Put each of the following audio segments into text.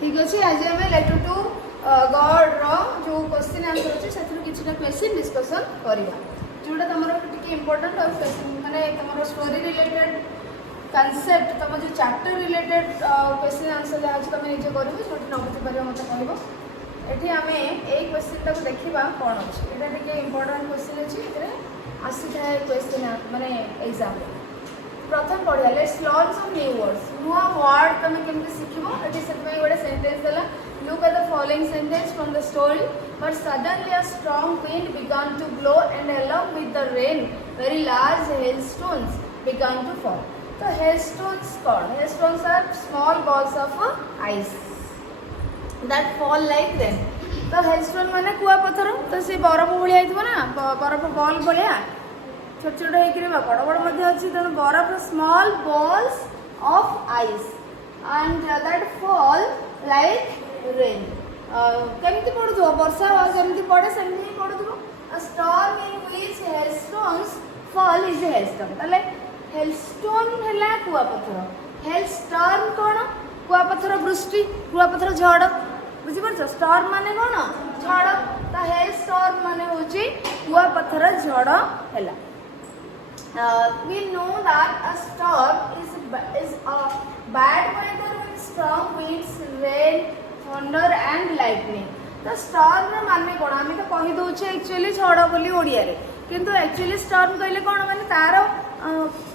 ठीक अच्छे आज आम लेटर टू गॉड जो क्वेश्चन आंसर अच्छे से किसी क्वेश्चन डिस्कसन करवा जोटा तुम टे इम्पोर्टाट और माने तुम स्टोरी रिलेटेड कनसेप्ट तुम जो चैप्टर रिलेटेड क्वेश्चन आंसर जहाँ तुम निजे कर जो न बुझीपर मत कह ये आम यही क्वेश्चन को देखा कौन अच्छे यहाँ टे इम्पोर्टाट क्वेश्चन अच्छे आसी था क्वेश्चन माने एग्जाम प्रथम पढ़िया let's learn some new words नुआ वर्ड तुम केमती शिखब ये से गोटे सेंटेंस देला look at the following sentence from the story but suddenly a strong wind began to blow and along with the rain very large hailstones began to fall. तो hailstones कौन hailstones are small balls of ice that fall like rain. तो hailstone माने कुआ पत्थर तो से बरफ भलिया ना बरफ बॉल भलिया छोट छोट होकर बड़ बड़ अच्छी तेणु बरफ small balls of ice and that fall like rain केमती पड़ुव वर्षा जमी पड़े सेमती पड़ुव storm in which hailstones fall is hailstone ताले हेलस्टोन है कुआपथर हेलस्टॉर्म कौन कुआपथर वृष्टि कुआपथर झड़ बुझीपार स्टॉर्म माने कौन झड़ तो हेलस्टॉर्म माने होची कुआपथर झड़ है. We know that a storm is a bad weather with strong winds, rain, thunder and lightning. तो storm रे माने कोन आमी तो कहि दोछे एक्चुअली झड़ बोली ओडिया रे किंतु एक्चुअली storm कहले कोन माने तारो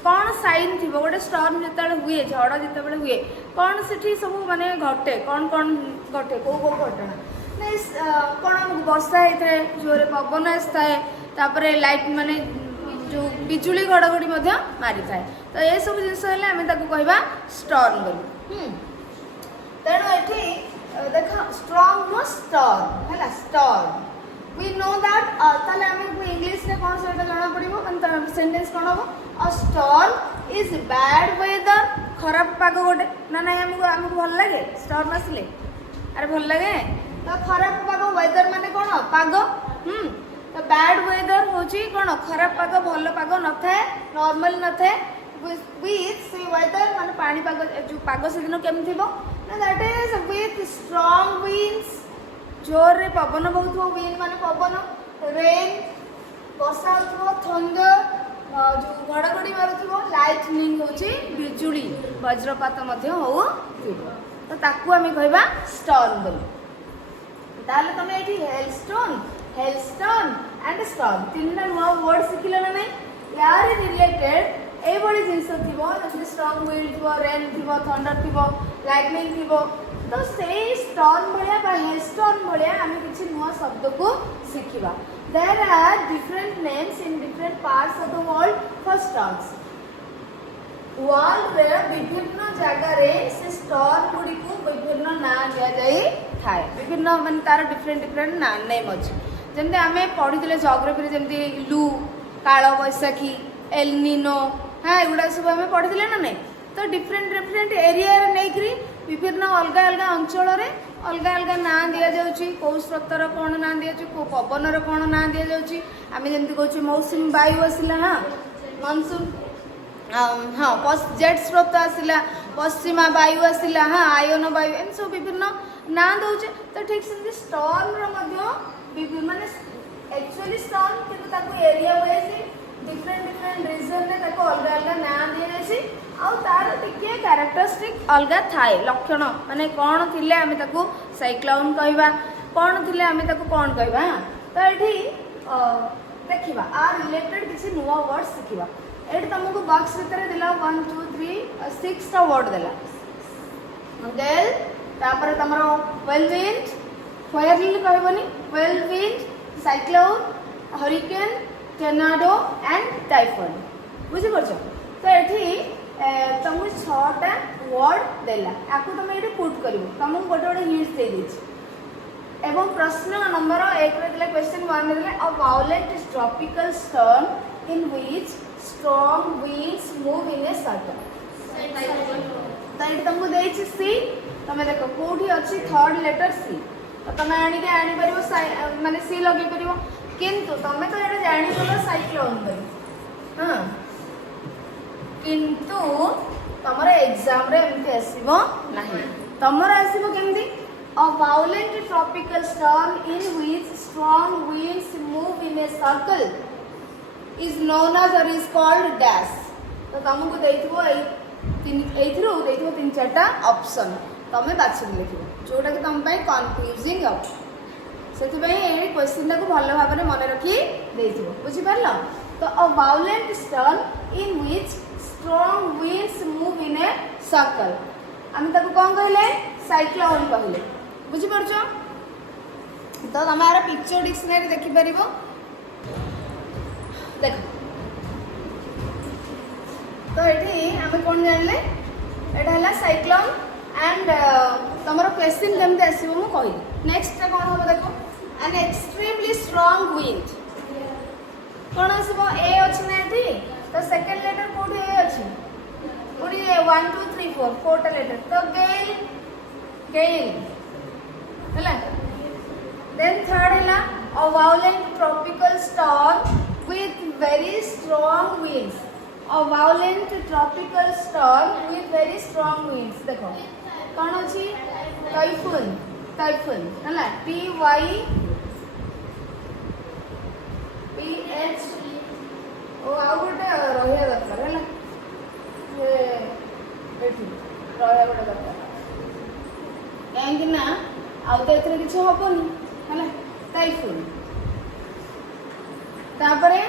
कोन साइन थिबो गोटे storm जेतबेले हुए झड़ जेतबेले हुए कोन सेठी सब माने घटे कोन कोन घटे को घटना नै कोन वर्षा हेते जोरे पवन आस्ताए तापरे लाइट माने जो बिजुली घड़घड़ी मारी थाए तो ये सब जिन कहवा स्टॉर्म बोली तेणु ये देख स्ट्रॉन्ग नो स्टॉर्म है स्टॉर्म वी नो दैट ताले आम इंग्लिश रे कौन से जाना पड़ो सेंटेंस कौन हम a storm is bad weather खराब पाग गोटे ना ना आमको भल लगे स्टॉर्म आसले अरे भल लगे तो खराब पाग वेदर माने कौन पाग तो बैड वेदर होची कौन खराब पाग भल पाग न थाए नॉर्मल न थाए विथ से वेदर माने पानी पाग जो पाग से दिन केम थिबो ना that is with strong winds जोर रे पवन बहुथो विंड माने पवन रेन वर्षा होथो थंडर जो घड़घड़ी मारुथो लाइटनिंग होची बिजुली वज्रपात मध्य हो तो ताकू आमे कहबा स्टॉर्म बोली ताले तमे एठी हेलस्टोन एंड स्टॉर्म तीनटा नुआ वर्ड शिखिल ना नहीं यार रिलेटेड ए बड़ी जिंस थिबो जैसे स्ट्रांग विंड थिबो रेन थिबो थंडर थिबो लाइटनिंग थिबो तो से स्टॉर्म भलिया बा हेलस्टोन भलिया हम किछि नुआ शब्द को शिखिबा there are different names in different parts of the world for storms world रे विभिन्न जगह रे से स्टॉर्म गुडी को विभिन्न नाम दिया जाई थाए विभिन्न माने तार डिफरेंट ना नेम अछि जमते आमे पढ़ी जियोग्राफी जमती लू काल बैशाखी एलनिनो हाँ एगुड़ा सब आम पढ़ी ना नहीं तो डिफरेंट एरिया नहीं विभिन्न अलग अलग अंचल अलग अलग ना दि जाऊँगी कौ स्रोतर कौन ना दि जाऊँ कौ पवन कौन ना दि जाऊँगी आम जमी कहे मौसुमी वायु आसला हाँ मनसून हाँ जेट स्रोत आसला पश्चिमा वायु आसला हाँ आयन वायु एम सब विभिन्न ना दौचे तो ठीक से स्टॉर्म माने एक्चुअली स्टॉर्म किंतु ताको एरिया वाइज डिफरेंट रीजन रे ताको अलग अलग नाम दिया जायछि आ तार टिके कैरेक्टरिस्टिक अलग थाए लक्षण माने कोन थिले आमे ताको साइक्लोन कहबा कोन थिले आमे ताको कोन कहबा तो एठी देखिबा आ रिलेटेड किछि नुवा वर्ड सिखिबा एठी तुमको बॉक्स भीतर दिला 1 2 3 6 टा वर्ड देला गेल तापर तमरो व्हिरलविंड व्हिरल कहबनी व्हिरलविंड साइक्लोन हरिकेन टर्नाडो एंड टाइफोन बुझी परछो तो एठी तुमको 6टा वर्ड देला याकू तुम ये पुट करिवो तुमको गोटे गोटे हिंट्स दे देछि एवं प्रश्न नंबर 1 रे दिला क्वेश्चन 1 रे दिला अ violent tropical storm in which strong winds move in a circle तो ये तुमको देछि सी तुम देखो कोठी अछि थर्ड लेटर सी तो तुम आनी पार माने सी लगे पार किंतु तुम तो ये जान साइक्लोन हाँ किंतु तुम एग्जाम रे एमती आसब ना तमर आसीबो केमती a violent tropical storm in which strong winds move in a circle is known as or is called dash. तो तुमको देथिबो एइथरो देथिबो तीन चारटा ऑप्शन तमे बाछि लिखिबो जोटा कि तुम पई कंफ्यूजिंग हो सेति पई ए क्वेश्चन को भलो भाबरे मन रखी देथिबो बुझि परलो. तो a violent storm in which strong winds move in a circle हम ताको कोन कहले साइक्लोन कहले बुझि परछो. तो तमारा पिक्चर डिक्शनरी देखि परिबो देखो. तो एठी हम कोन जानले एटा हला साइक्लोन एंड तमरो क्वेश्चन केमते आसीबो मु कहि. नेक्स्ट टा कोन होबो देखो एन एक्सट्रीमली स्ट्रांग विंड कोन आसीबो ए अछि ना एठी. तो सेकंड लेटर कोठी ए अछि कोठी 1 2 3 4 फोरटा लेटर. तो गेल हला. देन थर्ड हला a violent tropical storm with very strong winds. A violent tropical storm with very strong winds. देखो कौन अछि टाइफून हला T Y P H ओ आ गोटे रहिया दरकार हला एठी रहिया गोटे दरकार काहेकि ना आउ तो एथरे किछ हबनी हला टाइफून. तापरे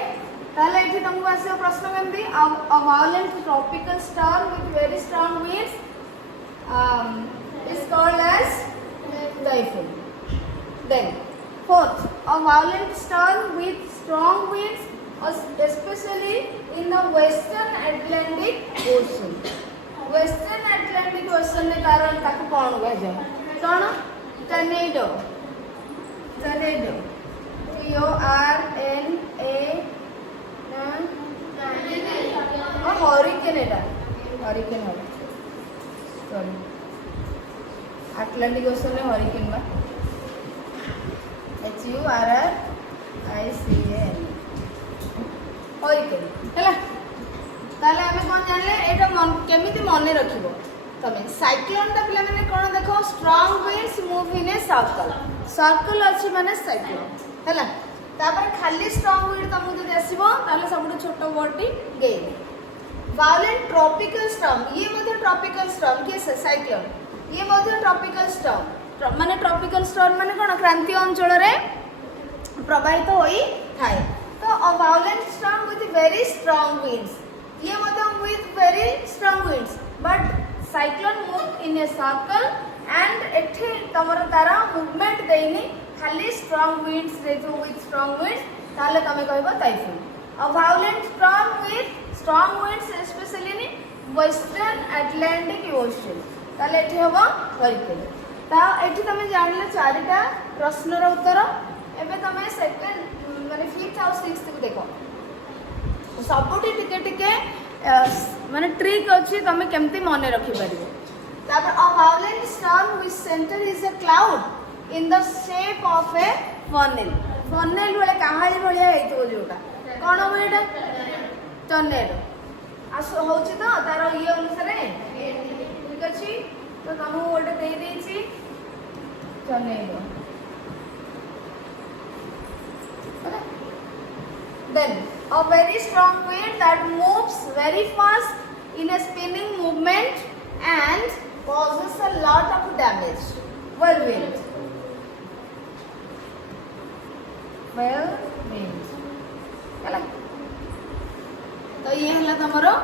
ताले एठी तुमको आसे प्रश्न केमती a violent tropical storm with very strong winds is called as typhoon. Then fourth, a violent storm with strong winds especially in the western Atlantic Ocean. Western Atlantic Ocean ने कारण ताको कौन कह जाए कौन tornado T O R N A hurricane Etah hurricane हो sorry Atlantic ocean में hurricane बा H U R R I C A N hurricane हैला. ताले हमें कोन जानले एटा केमिति मने रखिबो तमे साइक्लोन ता पिला माने कोन देखो strong winds move in a circle अछि माने साइक्लोन हैला. तापर खाली स्ट्रांग विंड तुमको जदि आसीबो ताले सबटु छोटो वर्डटी गेल. वायलेंट ट्रॉपिकल स्टॉर्म ये मध्ये ट्रॉपिकल स्टॉर्म के साइक्लोन ये मध्ये ट्रॉपिकल स्टॉर्म माने ट्रॉपिकल स्टॉर्म माने कोन क्रांतीय अंचल रे प्रवाहित होई थाए. तो a violent storm with very strong winds ये मध्ये with very strong winds but cyclone move in a circle and एठी तमर तारा मूवमेंट देइनी खाली स्ट्रांग विंड्स देथो विथ स्ट्रांग विंड्स ताले तमे कहबो typhoon. A violent storm with strong winds especially in western Atlantic Ocean ताले एठी हबो हरिकेन. ता एठी तमे जानले चारिटा प्रश्नर उत्तर. एबे तमे सेकंड माने 5th और 6th को देखो सबुठी टिके टिके माने ट्रिक अछि तमे केमती मने रखि परिबो. तापर a violent storm which center is a cloud in the shape of a funnel. funnel वाले कहाली भलिया हेतो जोटा कौन हो एटा टर्नेडो आसो होची तो तारो ये अनुसार ठीक अछि. तो तमु ओटे दे देछि tornado. Then a very strong wind that moves very fast in a spinning movement and causes a lot of damage. Whirlwind. ହେଲା. तो ये हला तमरो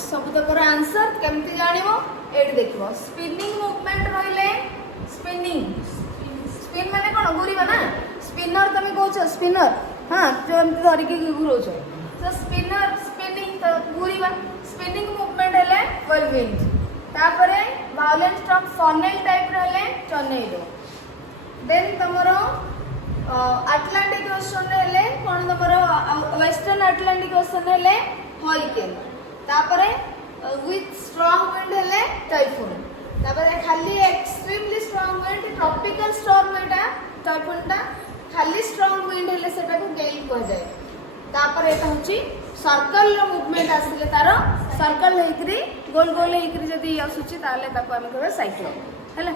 सब तकर आंसर केमती जानिबो एट देखिबो. स्पिनिंग मूवमेंट रहिले स्पिन माने कोन घुरीबा ना स्पिनर तमे कहछ स्पिनर हां जो हम धरि के घुरोछ. तो स्पिनर स्पिनिंग तो घुरीबा स्पिनिंग मूवमेंट हेले व्हिरलविंड. तापरे वायलेंट स्टॉर्म फनेल टाइप रहले टर्नेडो. देन तमरो अटलांटिक ओशन हेले कोन तमरो वेस्टर्न अटलांटिक ओशन हेले हरिकेन. तापरे विथ स्ट्रांग विंड हेले टाइफून. तापरे खाली extremely strong wind tropical storm एटा टाइफून ता खाली स्ट्रांग विंड हेले सेटा को गेल कह जाय. तापरे एटा होची सर्कल रो मूवमेंट आसिले तार सर्कल हेकरी गोल गोल हेकरी जदी आसुची ताले ताको हम कहबे साइक्लोन हैला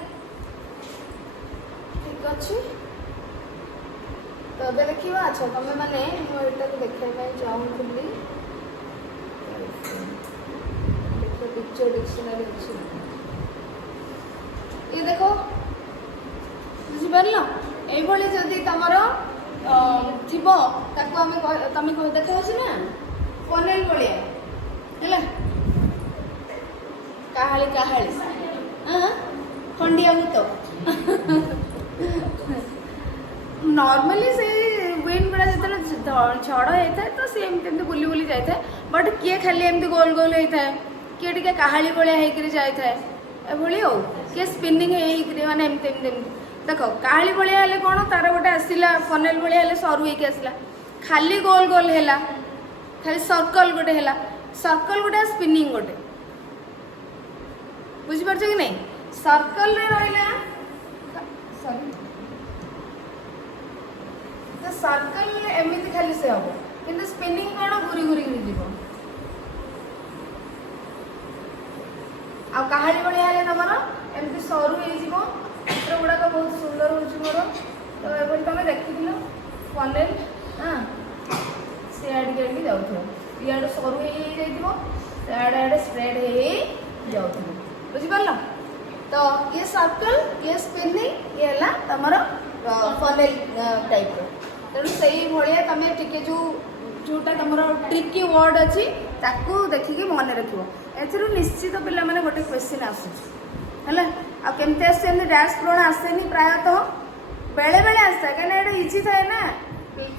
ठीक अछि तो अबे देखिवा अच्छा तमे माने मो एटा को देखै पई चाहूली देखो पिक्चर डिक्शनरी अछि ये देखो बुझी परलो एई भली जदी तमरो थिबो ताको हम तमे को देखै अछि ना पनेल बलिया हैला काहाली हां खंडिया मुतो नॉर्मली से विंड बड़ा जतले झड़ होता है तो सी एमती बुली बुली जाए बट किए खाली एमती गोल गोल होता है किए टिके काहाली भलिया होकर जाए एभली हो किए स्पिनिंग होकर माने एमती देख काहाली भलिया हेले कौन तार गोटे आसला फनेल भलिया हेले सरू होकर आसला खाली गोल गोल है खाली सर्कल गोटे है सर्कल गोटे स्पिनिंग गोटे बुझीपार कि नहीं सर्कल रे रहिला सॉरी तो सर्कल एमती खाली से हम किंतु स्पिनिंग कौन घूरी घूरी घूरी जीव आ कहाड़ी बड़िया हेले तमर एमती सरू हो चित्र गुड़ाक बहुत सुंदर हो मोर तो ये तुम देखिल पनेल हाँ सीआड़े जाऊ इे सरू हो आड़े स्प्रेड हो जाऊ बुझिपार तो ये सर्कल ये स्पिनिंग ये है तमर फनेल टाइप तेणु से भाया तुम टे जो जोटा तुम ट्रिकी वर्ड अच्छी ताकू देखिकी मन रखो ए निश्चित पिला माने गोटे क्वेश्चन आसला आमती आसे डैश पूरण आसेनि प्रायतः बेले बेले आसता कहीं इजी थाए ना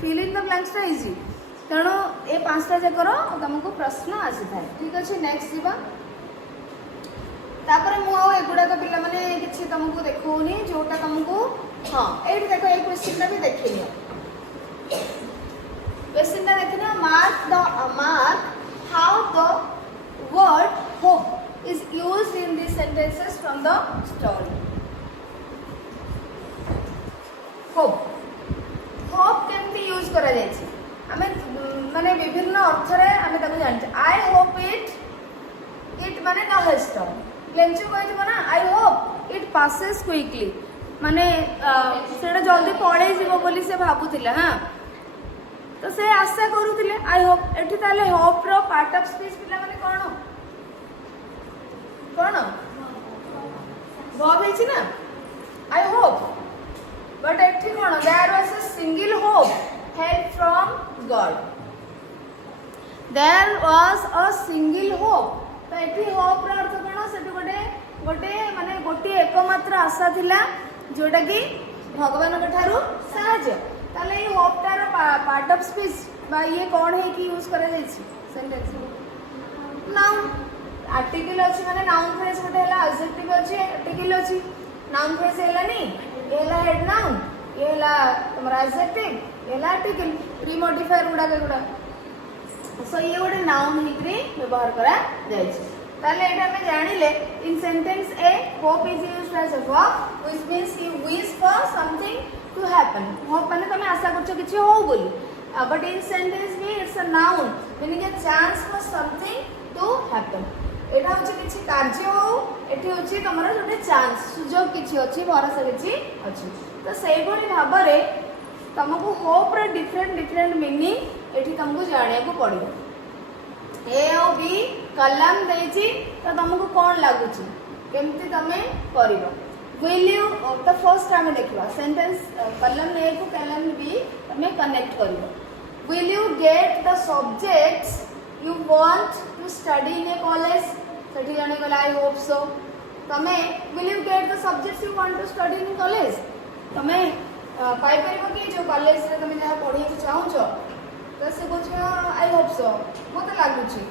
फिल इन द ब्लैंक्सटा इजी तेणु ये पांचटा जाकर तुमको प्रश्न आसी था ठीक अच्छे नेक्स्ट जीवा तापर मुगुड़ाक पिला माने किसी तुमको देखनी जोटा तुमको हाँ ये देख ये क्वेश्चन भी देख क्वेश्चन देखना mark how the word hope is used in these sentences from the story. hope केमती यूज करा जायछि आमे माने विभिन्न अर्थ रे आमे ताको जानते आई होप इट माने नहेस्ट लेंचु कहथिबो ना I hope it passes quickly माने सेटा जल्दी पळै जीवो बोली से भाबुतिले हां तो से आशा करूतिले आई होप एठी ताले होप रो पार्ट ऑफ स्पीच पिला माने कोन वर्ब है ना आई होप बट एठी कोन there was a single hope help from God there was a single hope तो एठी होप रो अर्थ कोन सेठी गोटे माने गोटे एकमात्र आशा थिला जोटा कि भगवान के ठारू साहाଯ୍य ताले ये होप तार पार्ट ऑफ स्पीच बा ये कोन है कि यूज करा जायछि सेंटेंस नाउन आर्टिकल अच्छी माने नाउन फ्रेज गोटे है एडजेक्टिव अच्छी आर्टिकल अच्छी नाउन फ्रेज है ये है हेड नाउन ये है तुम एडजेक्टिव ये आर्टिकल प्रीमोडिफायर गुड़ा सो ये गोटे नाउन होकर व्यवहार करा जायछि ताले एटा हमें जानिले in sentence A hope is used as a verb which means you wish for something to happen hope माने तुम आशा करछो किछि हो बोली but in sentence B it's a noun meaning a chance for something to happen एटा होछि किछि कार्य हो एठी होछि तमरा जोटे चांस सुजोग किछि अछि भरोसा किछि अछि तो सेही भली भाबरे तुमको होप रे डिफरेंट मीनिंग एठी तुमको जानिया को पड़िबो ए और बी कलम देछि तो तुमको कोन लागुछि केमती तमे करिवो will you the first time देखिबा सेंटेंस कलम ए को कलम बी तमे कनेक्ट करिवो will you get the subjects you want to study in a college सेठी जाने गला आई होप सो तमे will you get the subjects you want to study in college तमे पाई परिबो कि जो कॉलेज रे तमे जहा पढी के चाहू छ तो से कुछ आई होप सो मते लागु छी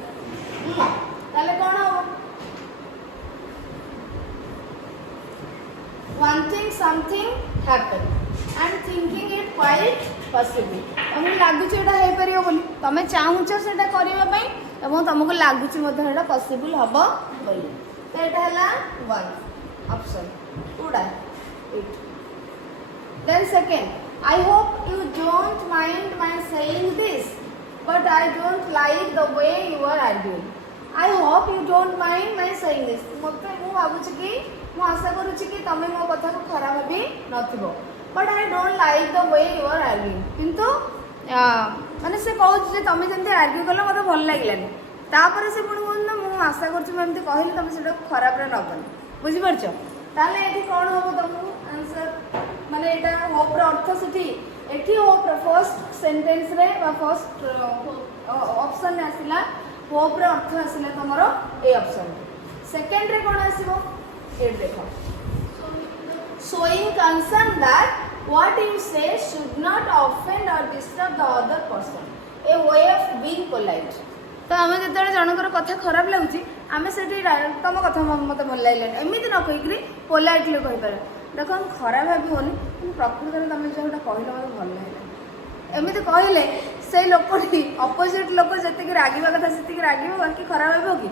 ताले कोन हो wanting something happen and thinking it quite possible तमको लागुच एटा हे परियो बोली तमे चाहूछ सेटा करिवा पई एवं तमको लागुच मते एटा पॉसिबल हबो बोली तो एटा हला 1 ऑप्शन उडा 8 then second I hope you don't mind my saying this but I don't like the way you are arguing. I hope you don't mind my saying this. मते मु भाबुछि कि मु आशा करूछि कि तमे मो कथा को खराब भाबी नथिबो, but I don't like the way you are arguing. किंतु माने से कहू जे तमे जंते आर्ग्यू कलो मते भल लागलानी, तापर से पुणी कोन मु आशा करूछि मैं एमती कहली तमे सेटा खराब रे नबनी, बुझि परछो? ताले एठी कोन होबो तुमको आंसर माने एटा होप रो अर्थ सेठी एठी होप रो फर्स्ट सेंटेंस रे बा फर्स्ट ऑप्शन में आसिला होप रो अर्थ आसिला तमरो ए ऑप्शन। सेकंड रे कोन आसीबो ए देखो, showing concern that what you say should not offend or disturb the other person, a way of being polite. तो आम जो जनकर कथा खराब लगुच आम से तुम कथा मत भल लगे एमती न कहीकि पोलाइटली कहीपर देख खराब भावनी प्रकृत में तुम जो कहल मत भल लगे एमती कहले से लोक अपोजिट लोक जी रागिबा कथा से रागिब बाकी खराब भाव कि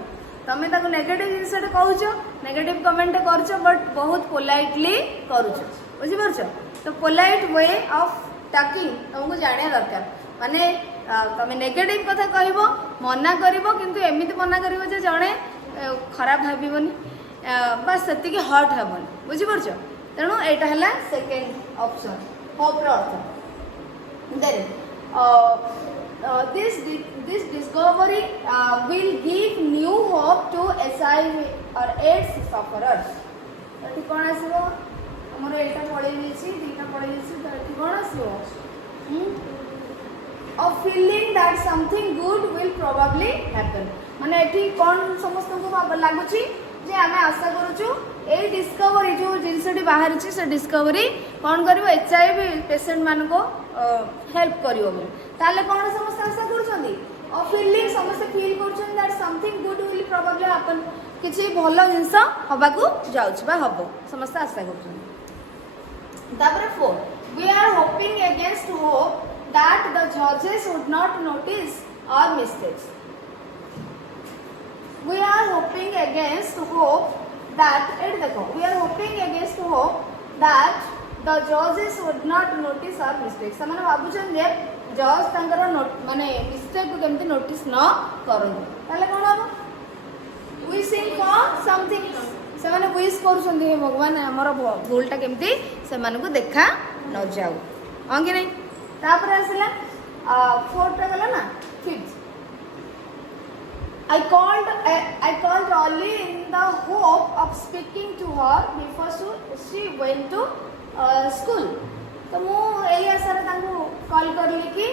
तुम नेगेटिव जिनस कहूच नेगेटिव कमेंट कर बट बहुत पोलाइटली करुच बुझीपार। तो पोलाइट वे ऑफ टॉकिंग तुमको जाना दरकार माने तुम नेगेटिव कथा कह मना कर किंतु एमती मना कर जड़े खराब भावनी बस से हर्ट हेबन बुझीपार। तेणु यहाँ है सेकेंड ऑप्शन होप अर्थ। Then this discovery will give new hope to HIV or AIDS sufferers. तो कौन आसीबो हमर एटा पढै दिछि दीटा पढै दिछि तो कौन आसीबो a feeling that something good will probably happen माने एठी कौन समस्त को लागुछि जे आमे आशा करूछु ए डिस्कवरी जो जिनसटी बाहर छी से डिस्कवरी कौन करिवो HIV पेशेंट मान को हेल्प करिवो बोली ताले कौन समस्त आशा करूछंदी a feeling समस्त फील करूछन that something good will probably happen किछि भलो जिंस हबा को जाउछ बा हबो समस्त आशा करूछन। तापर 4 we are hoping against hope that the judges would not notice our mistakes. We are hoping against hope that we are hoping against hope that the judges would not notice our mistakes. ସେମାନେ ଭାବୁଛନ୍ ଯେ ଜଜ୍ ତାଙ୍କର ମାନେ mistake କୁ କେମିତି notice ନ କରନ୍ତୁ ତାହେଲେ କ'ଣ ହବ wishing for something ସେମାନେ ୱିଶ୍ କରୁଛନ୍ତି ହେ ଭଗବାନ ଆମର ଭୁଲଟା କେମିତି ସେମାନଙ୍କୁ ଦେଖା ନ ଯାଉ ହଁ କି ନାହିଁ। तापर आसला 4 टा गला ना 5th I called only in the hope of speaking to her before she went to school. तो मु एई आशा रे तांको कॉल करली कि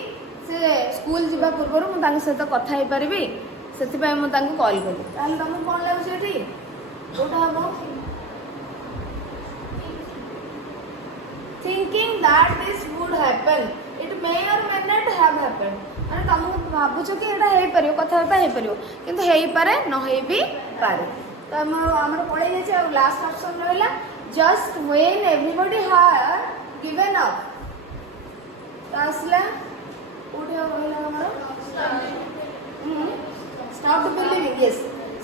से स्कूल जिबा पूर्व मु तांको सहित कथा हे परबी सेति पय मु तांको कॉल करली ताले तुमको कोन लागु एठी कोटा हबो thinking that this would happen it may or may not have happened माने तुम भाबुछ कि एटा हे परियो कथाबार्ता हे परियो किंतु हेई पारे न हेई भी पारे। तो हमर पढे जे छै लास्ट ऑप्शन रहला just when everybody had given up तो असला उठे रहला हमर stopped believing yes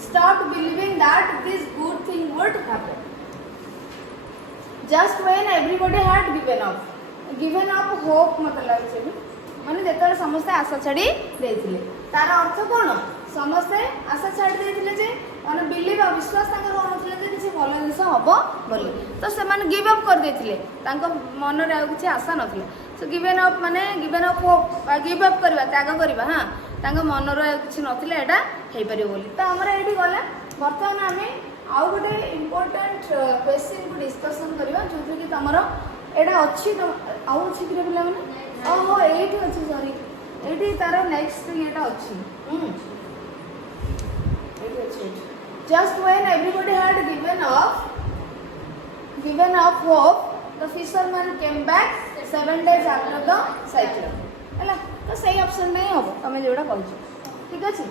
stopped believing that this good thing would happen just when everybody had given up hope मतलब छै माने जेतले समस्ते आशा छाड़ी देथिले तार अर्थ कोन समस्ते आशा छाड़ी देथिले जे माने बिलीव विश्वास तांकर होनथिले जे किछि भलो जिंस हबो बोली तो से माने गिव अप कर देथिले तांको मन रे किछि आशा नथिले सो गिवन अप माने गिवन अप होप बा गिव अप करबा त्याग करबा हां तांको मन रे किछि नथिले एटा हेई परियो बोली। तो हमरा एठी गला वर्तमान आमे आउ गोटे इम्पोर्टेंट क्वेश्चन को डिस्कशन करबा जोथि कि तमरो एटा अछि तो आउ अछि कि पिला माने ओहो एठी अछि सॉरी एठी तार नेक्स्ट एटा अछि एठी अछि just when everybody had given up hope the fisherman came back 7 days after the cyclone हला तो सही ऑप्शन नहीं हो तमे जेडा कहछ ठीक अछि।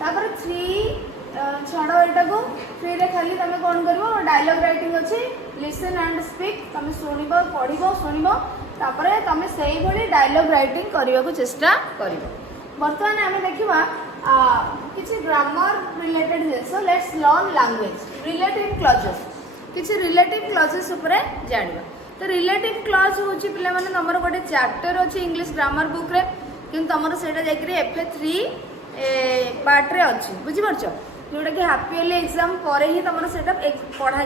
तापर 3 छाड़ो एटा को 3 रे खाली तमे कोन करबो डायलॉग राइटिंग अछि लिसन एंड स्पीक तमे सुनिबो पढिबो सुनिबो तापरे तमे सही भली डायलॉग राइटिंग करिवा को चेष्टा करिवो। वर्तमान हमें देखिबा किछि grammar related so let's learn language relative clauses किछि रिलेटिव क्लॉजेस ऊपर जानिबा। तो रिलेटिव क्लॉज होछि पिला माने हमर गोटे चैप्टर अछि इंग्लिश ग्रामर बुक रे कि तुम से FA3 पार्ट रे अच्छी बुझीपार जोटा कि हाफ इयरली एग्जाम पर ही तुम से पढ़ा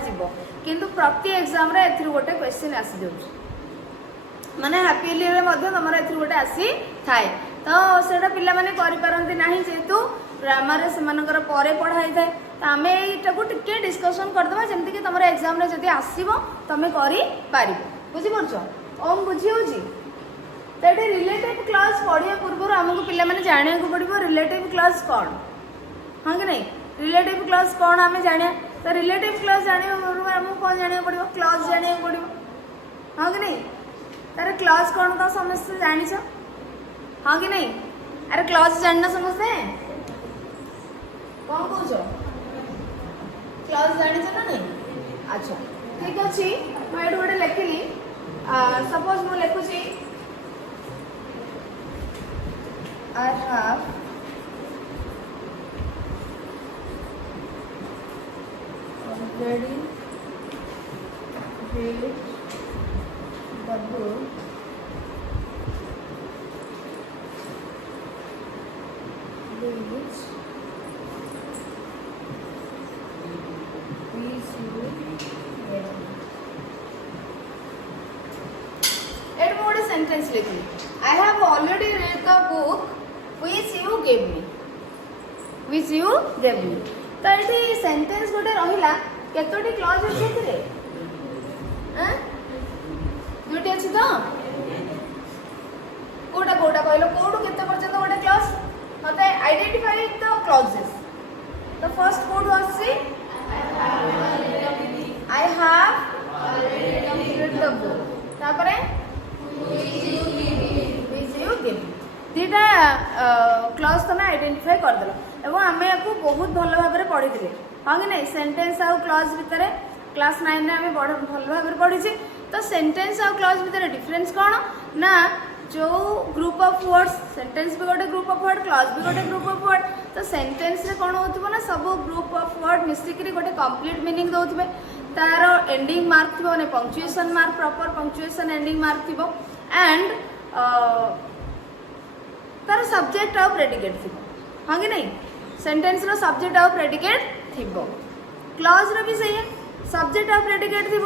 किंतु प्रति एग्जाम रे एथि गोटे क्वेश्चन आसी जाउछ माने हाफ इयरली रे तुम एथि गोटे आसी थाए तो सेटा पिला माने करि पारंती नाही जेतु ग्रामर से मानकर परे पढ़ाई थाए तो आम यू टे डिस्कसन करदे जमती कि तुम एग्जाम रे जदि आसो तुम कर बुझीपार ओम बुझी हो तो ये रिलेटिव क्लास पढ़िया पूर्व आमको पिला जाना पड़ो रिलेटिव क्लास कौन हाँ कि नहीं रिलेटिव क्लास कौन आम जाना तो रिलेटिव क्लास जाना पूर्व आमको कौन जाना पड़ो क्लास जाना पड़ो हाँ कि नहीं तार क्लास कौन तो समस्ते जानी हाँ कि नहीं अरे क्लास जानना समझते कौन कौच क्लास जानी ना नहीं अच्छा ठीक अच्छे मुझे गोटे लिखिली सपोज मु लिखुची I have already read the book which you read. It was a sentence लिखी I have already read the book which you gave me तो ये सेंटेंस गोटे रहिला केतोटी क्लॉज अछि एथिरे हैं दुटी अछि तो कोडा कोडा कहलो कोडू केते पर्यंत गोटे क्लॉज मते identify the clauses the first code आछि I have read the book तापरे which you gave me दीटा क्लॉज तुम आइडेंटिफाई करदेल एवं आम या बहुत भल भाव में पढ़ी थे हाँ कि नहीं सेंटेंस आउ क्लॉज भितर क्लास 9 में आम भल भाव में पढ़ी तो सेंटेंस आउ क्लॉज भितर डिफरेंस कौन ना जो ग्रुप ऑफ वर्ड्स सेंटेंस भी गोटे ग्रुप ऑफ वर्ड क्लॉज भी गोटे ग्रुप ऑफ वर्ड तो सेंटेंस रे कौन हो ना सब ग्रुप ऑफ वर्ड मिसिक गोटे कंप्लीट मीनिंग दौथे तार एंडिंग मार्क थी माने punctuation mark proper punctuation ending mark थी एंड तार सब्जेक्ट आउ प्रेडिकेट थी हाँ कि नहीं सेंटेंस रो सब्जेक्ट आउ प्रेडिकेट थी क्लॉज रो भी सही है सब्जेक्ट आउ प्रेडिकेट थी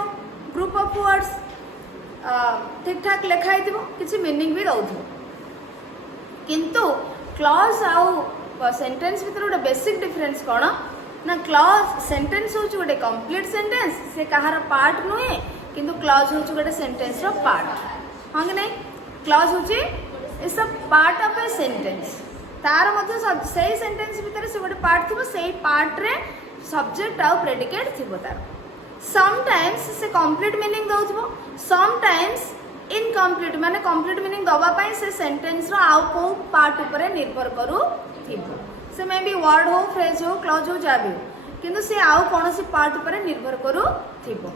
ग्रुप ऑफ वर्ड्स ठीक ठाक लिखाई थी किसी मीनिंग भी दौथ किंतु क्लॉज आउ सेंटेंस भीतर गोटे बेसिक डिफरेंस कौन ना क्लॉज सेंटेंस हूँ गोटे कंप्लीट सेंटेंस से कहार पार्ट नुहे किंतु क्लॉज हूँ गोटे सेंटेंस रो पार्ट हाँ कि नहीं क्लॉज हूँ it's a part of a sentence तार मध्य से सेंटेंस भितर से गोटे पार्ट थी से पार्ट रे सब्जेक्ट आउ प्रेडिकेट थी तार समटाइम्स से कंप्लीट मीनिंग दौथबो समटाइम्स इनकम्प्लीट माने कंप्लीट मीनिंग दवा पाई से सेंटेंस रो आउ को पार्ट ऊपर निर्भर करू थिबो से मे बी वर्ड हो फ्रेज हो क्लॉज हो जाबे किंतु से आउ कोनोसी पार्ट ऊपर निर्भर करू थिबो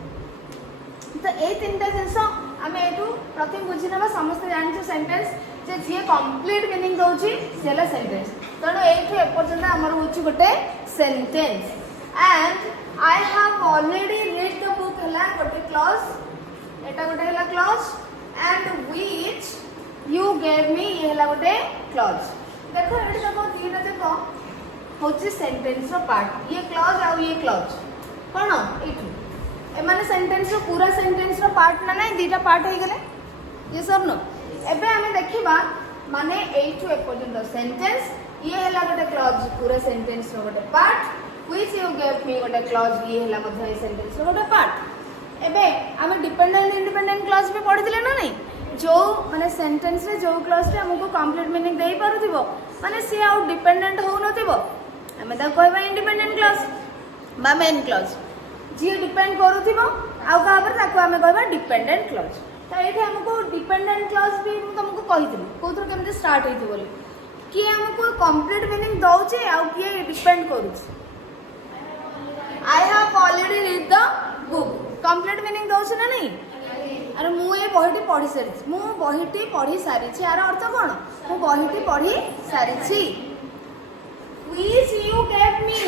तो ए तीनटा जिंस आमे एटू प्रथम बुझी नबा समस्त जानि सेंटेंस जे जे कंप्लीट मीनिंग दउची सेला सेंटेंस तनो एठू ए पर्यंत हमर होची गोटे sentence and I have already read the book हला गोटे क्लॉज एटा गोटे हला clause and which you gave me ये हला गोटे क्लॉज देखो एठी देखो तीन देखो होची सेंटेंस रो पार्ट ये क्लॉज आ ये क्लॉज कोन एठू ए माने सेंटेंस रो पूरा सेंटेंस रो पार्ट ना नहीं दीटा पार्ट हे गेले ये सब नो एबे हमें देखिबा माने एठू ए पर्यंत सेंटेंस ये हला गोटे क्लॉज पूरा सेंटेंस रो गोटे part which you gave me गोटे क्लॉज ये हला मध्य ए सेंटेंस रो गोटे पार्ट एबे हम डिपेंडेंट इंडिपेंडेंट क्लॉज भी पढ़ी दिले ना नहीं जो माने सेंटेंस रे जो क्लॉज रे हमको कंप्लीट मीनिंग देई पारुथिबो माने से आउ डिपेंडेंट हो नथिबो हमें ता कहबा इंडिपेंडेंट क्लॉज बा मेन क्लॉज जी डिपेंड करूथिबो आउ का पर ताको हमें कहबा डिपेंडेंट क्लॉज तो एठी हमको डिपेंडेंट क्लॉज भी तुमको कहिथिबो कोथर केमते स्टार्ट हेथि बोली कि हमको कंप्लीट मीनिंग दउचे आउ कि डिपेंड करूछ I have already read the book complete meaning दउछ ना नहीं अरे मु ए बहिटी पढ़ी सारी मु बहिटी पढ़ी सारी यार अर्थ कौन मु बहिटी पढ़ी सारी which you gave me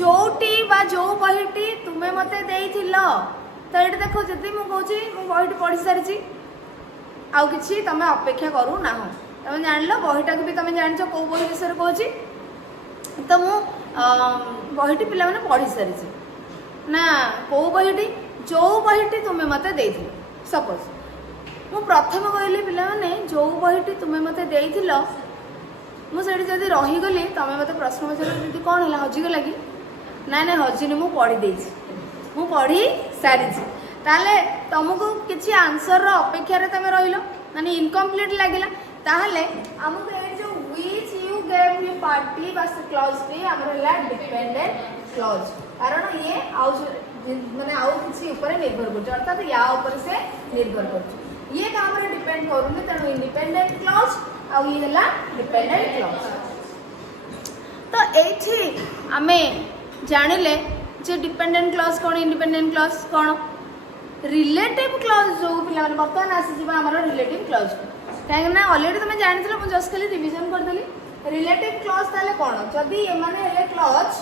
जोटी बा जो बहिटी तुमे मते देइथिलो तो एटा देखो जति मु कहूची मु बहिटी पढ़ी सारी आउ किछि तमे अपेक्षा करू ना हो तुम जान लो बहीटा भी तुम जान कौ बही विषय कहूँ तो मु बहीटी पे पढ़ी सारी ना कौ बहीटी जो बहीटी तुम्हें मत दे सपोज मु प्रथम कहली पे जो बहीटी तुम्हें मत देल मुझे जदि रहीगली तुम मत प्रश्न पचार कौन है हजिगला कि ना ना हजिनी मु पढ़ी सारी ताले तुमको किसी आंसर अपेक्षा तुम रही माने इनकम्प्लीट लगे ताहले हमको ए जो which you gave me party बस क्लॉज टी हमर ला डिपेंडेंट क्लॉज कारण ये आउ माने आउ किसी ऊपर निर्भर करछ अर्थात या ऊपर से निर्भर करछ ये काम रे डिपेंड करूनी तनो इंडिपेंडेंट क्लॉज आ ये हला डिपेंडेंट क्लॉज तो एठी हमें जानिले जे डिपेंडेंट क्लॉज कोन इंडिपेंडेंट क्लॉज कोन रिलेटिव क्लॉज जो पिला बर्तमान आसी आमर रिलेटिव क्लॉज कहीं अलरेडी तुम जानी मुझे जस्ट खाली रिविजन करदेली रिलेटिव क्लॉज ताले कौन जदि एमाने क्लॉज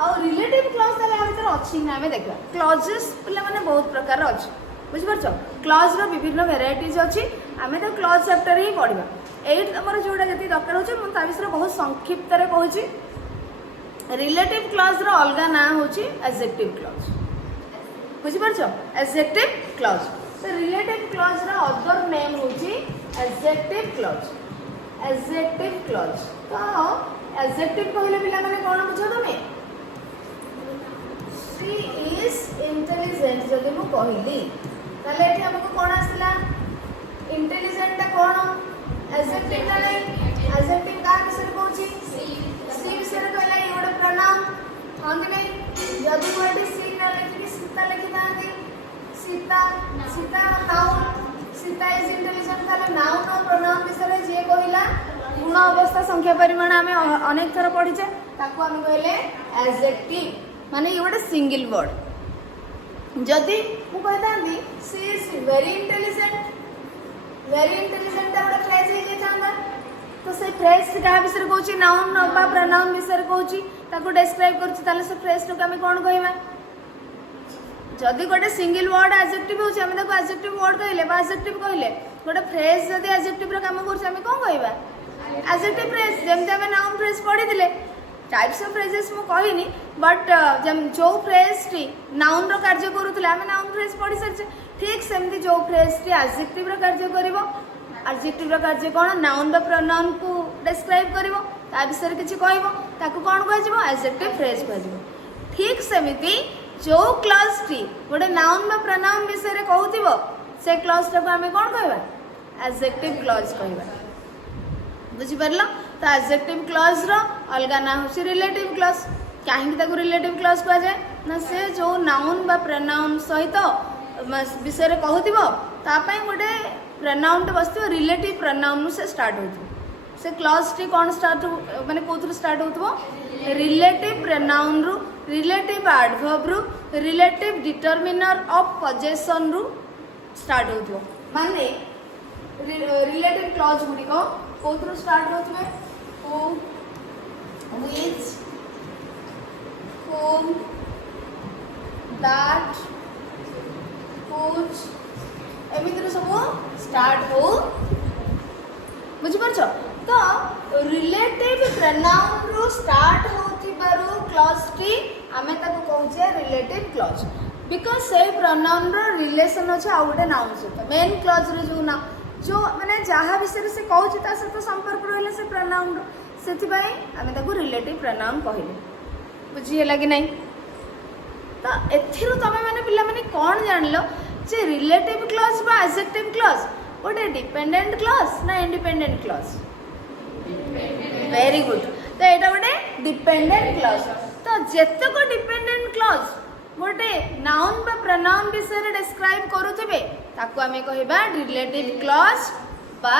आउ रिलेटिव क्लॉज ताले आ भीतर अछि ना हमें देखा क्लॉजेस पिला माने बहुत प्रकार अछि बुझ परछ क्लॉज रो विभिन्न वेराइटीज अछि हमें तो क्लॉज चैप्टर ही पढ़िबा एट हमर जोडा जति दरकार होछि मु ता विषय बहुत संक्षिप्त रे कहूछि रिलेटिव क्लॉज रो अलगा ना होछि एडजेक्टिव क्लॉज बुझ परछ एडजेक्टिव क्लॉज तो रिलेटिव क्लॉज रो अदर नेम होछि एडजेक्टिव क्लॉज एडजेक्टिव क्लॉज तो एडजेक्टिव कहले पिला माने कोन बुझो तमे शी इज इंटेलिजेंट जदि मु कहली ताले एठी हमको कोन आसला इंटेलिजेंट ता कोन एडजेक्टिव ता नै एडजेक्टिव का विषय कहूछि सी विषय कहला ये गोटे प्रोनाउन हां कि नै जदि कोठी सी ना लिखि सीता लिखि Dange Sita Sita noun Sita is intelligent ताले नाउन और प्रोनाउन विषय जे कहला गुण अवस्था संख्या परिमाण आमे अनेक थर पढिचे ताको हम कहले एडजेक्टिव माने ये गोटे सिंगल वर्ड जदि मु कहतांदी सी इज वेरी इंटेलिजेंट गोटे फ्रेज हे जांदा तो से फ्रेज का विषय कहूची नाउन बा प्रोनाउन विषय कहूची ताको डिस्क्राइब करछि ताले से फ्रेज को हम कोन कहबा जदि गोटे सिंगल वर्ड एडजेक्टिव होछि हम ताको एडजेक्टिव वर्ड कहले बा एडजेक्टिव कहले गोटे फ्रेज जदि एडजेक्टिव रो काम करछि हम कोन कहबा एडजेक्टिव फ्रेज जेम जेम नाउन फ्रेज पढ़ी दिले टाइप्स ऑफ फ्रेजेस मु कहिनी बट जम जो फ्रेज टी नाउन रो कार्य करूथले हम नाउन फ्रेज पढ़ी सरछे ठीक सेमती जो फ्रेज टी एडजेक्टिव रो कार्य करिवो एडजेक्टिव रो कार्य कोन नाउन रो प्रोनाउन को डिस्क्राइब करिवो ता विषय किछि कहइबो ताको कोन कहजिवो एडजेक्टिव फ्रेज कहजिवो ठीक सेमती जो क्लॉज टी गोटे नाउन बा प्रोनाउन विषय रे कहउतिबो से क्लॉज टा को हम कोन कहबा एडजेक्टिव क्लॉज कहबा बुझी परलो तो एडजेक्टिव क्लॉज रो अलगा ना होछि रिलेटिव क्लॉज काहे ताको रिलेटिव क्लॉज कह जाय ना से जो नाउन बा प्रोनाउन सहित विषय रे कहउतिबो ता पई गोटे प्रोनाउन टे बसतो रिलेटिव प्रोनाउन से स्टार्ट होतो से क्लॉज टी कोन स्टार्ट माने कोथु स्टार्ट होतो रिलेटिव प्रोनाउन रु रिलेटिव एडवर्ब रु रिलेटिव डिटरमिनर ऑफ पोजेशन रु स्टार्ट होतो माने रिलेटिव क्लॉज गुडी को कोथु स्टार्ट होतबे who which whom that which एमितिर सब स्टार्ट हो बुझि परछ तो रिलेटिव प्रोनाउन रु स्टार्ट होथिबारु क्लॉज टी हमें ताको कहूचे रिलेटिव क्लॉज बिकॉज़ से प्रोनाउन रो रिलेशन अछि आ गोटे नाउन सहित मेन क्लॉज रे जो ना जो माने जहाँ विषय से कहूँ ता सहित संपर्क रहा से प्रोनाउन से आम ताको रिलेटिव प्रोनाउन कहले बुझीगला कि नहीं तो एथिरु तमे माने पिला माने कौन जानलो जे रिलेटिव क्लॉज बा एडजेक्टिव क्लॉज गोटे डिपेंडेंट क्लॉज ना इंडिपेंडेंट क्लॉज वेरी गुड तो एटा गोटे डिपेंडेंट क्लॉज तो जेतक डिपेंडेंट क्लॉज गोटे नाउन बा प्रोनाउन विषय डिस्क्राइब करूथिबे ताको आमे कहबा रिलेटिव क्लॉज बा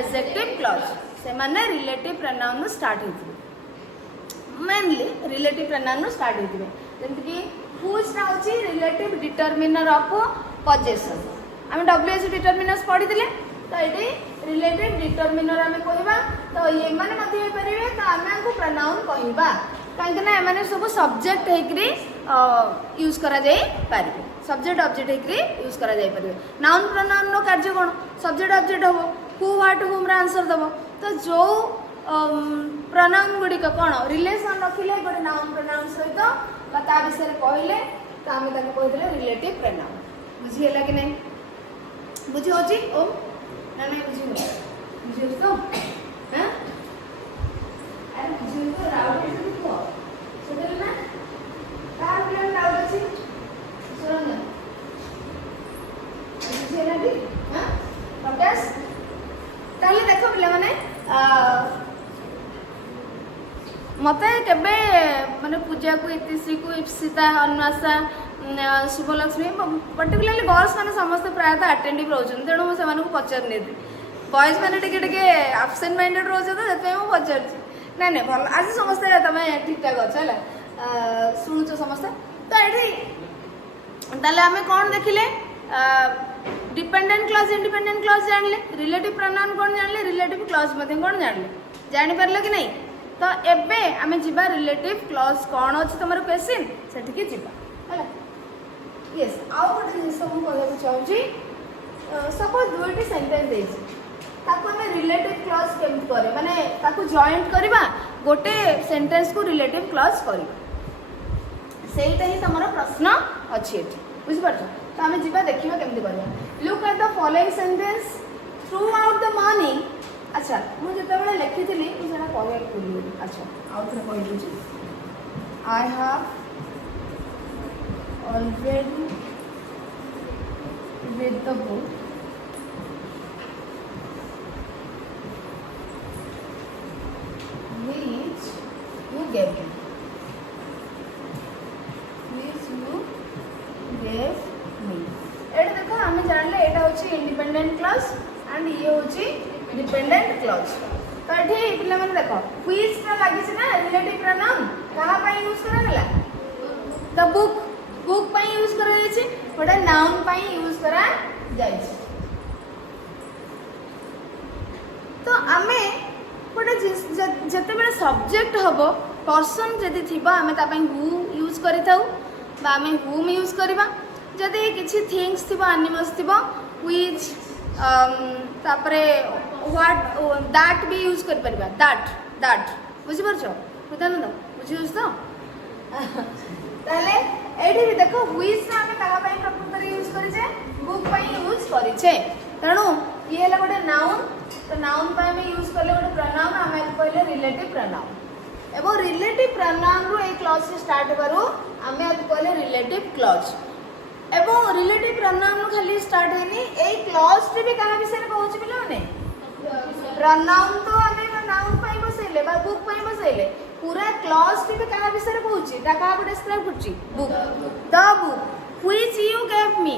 एडजेक्टिव क्लॉज से माने रिलेटिव प्रोनाउन नु स्टार्ट होथिबे मेनली रिलेटिव प्रोनाउन नु स्टार्ट होथिबे जेंति कि व्हिच ना होची रिलेटिव डिटरमिनर ऑफ पोजेशन आमे डब्ल्यूएच डिटरमिनर्स पढि दिले तो एटी रिलेटिव डिटरमिनर आमे कहबा तो ये माने मते हे परिबे तो आमे को प्रोनाउन कहबा काहे ना एमाने सब सब्जेक्ट हेकरी यूज करा जाई पारिबे सब्जेक्ट ऑब्जेक्ट हेकरी यूज करा जाई परिबे नाउन प्रोनाउन नो कार्य कोन सब्जेक्ट ऑब्जेक्ट होबो हु व्हाट हुम आंसर दब तो जो प्रनाउन गुड़िक कौन रिलेशन रखिले गोटे नाउन प्रनाउन सहित ता विषय कहले तो आम कहते रिलेटिव प्रनाउन बुझीगला कि नहीं बुझी होची ओम ना नहीं बुझी बुझी तो हां अरे बुझी तो राउट को सुनल ना कार प्लान राउट अछि सुन ना बुझी ना कि हां प्रकाश ताले देखो पिला माने मते केबे माने पूजा को इतिश्री को इप्सिता अन्वासा शुभलक्ष्मी पर्टिकुलरली गर्ल्स मैंने समस्त प्रायः अटेंडिव रोचन तेणु मुझे पचारनी बॉयज मैंने टिके आबसेंट माइंडेड रोच तो पचार ना ना भल आज समस्ते तुम ठीक ठाक अच्छे है शुणुच समस्ते तो ये ताले आम कौन देखिले डिपेंडेंट क्लॉज इंडिपेंडेंट क्लॉज जानले रिलेटिव प्रोनाउन कौन जानले रिलेटिव क्लॉज मते कौन जानले जानि परले कि नहीं तो एबे आमे जिबा रिलेटिव क्लॉज कौन अछि तमरो क्वेश्चन सेठी के जिबा हला यस आउ गोटे जिनिस मु कहबा चाहू छी सपोज दुईटी सेंटेंस देछि ताको हमें रिलेटिव क्लॉज केम करे माने ताको जॉइंट करबा गोटे सेंटेंस को रिलेटिव क्लॉज करी सेइटा ही तमरो प्रश्न अछि एठी बुझि परछ तो आमे जिबा देखिबा केमति करबा look at the following sentence through out the morning अच्छा मुझे जिते लिखी थी मुझे कह भूल अच्छा आउ थे कह दूसरी I have already read the book which you gave me एटा देखो आम जानले एटा होची इंडिपेंडेंट क्लॉज एंड ये होची डिपेंडेंट क्लॉज तो ये पिला माने देखो व्हिच ता लागिस ना रिलेटिव प्रोनाउन कहा पई यूज करा गला द बुक बुक पई यूज करा जाय छै गोटे नाउन पई यूज करा जाय छै तो आमे गोटे जते बेले सब्जेक्ट हबो पर्सन जदी थिबा आमे ता पई हु यूज करि थाउ बा आमे हुम यूज करबा जदी किछि थिंग्स थिबा एनिमल्स थिबा व्हिच तापरे व्हाट दैट भी यूज कर परबा दैट बुझि परछो बुझानो तो बुझिउस तो ताले एठी भी देखो व्हिच ना हमें कहा पई प्रकृत रे यूज करि छै बुक पई यूज करि छै तणु ये हला गोटे नाउन तो नाउन पई हमें यूज करले गोटे प्रोनाउन हमें कहले रिलेटिव प्रोनाउन एबो रिलेटिव प्रोनाउन रो ए क्लॉज से स्टार्ट करू हमें अब कहले रिलेटिव क्लॉज एवं रिलेटिव प्रोनाउन खाली स्टार्ट हैनी ए क्लॉज रे भी कहा विषय रे कहउछ बिला ने प्रोनाउन तो हमें नाउन पई बसैले बा बुक पई बसैले पूरा क्लॉज रे भी कहा विषय रे कहउछ ता कहा डिस्क्राइब करछि book the book which you give me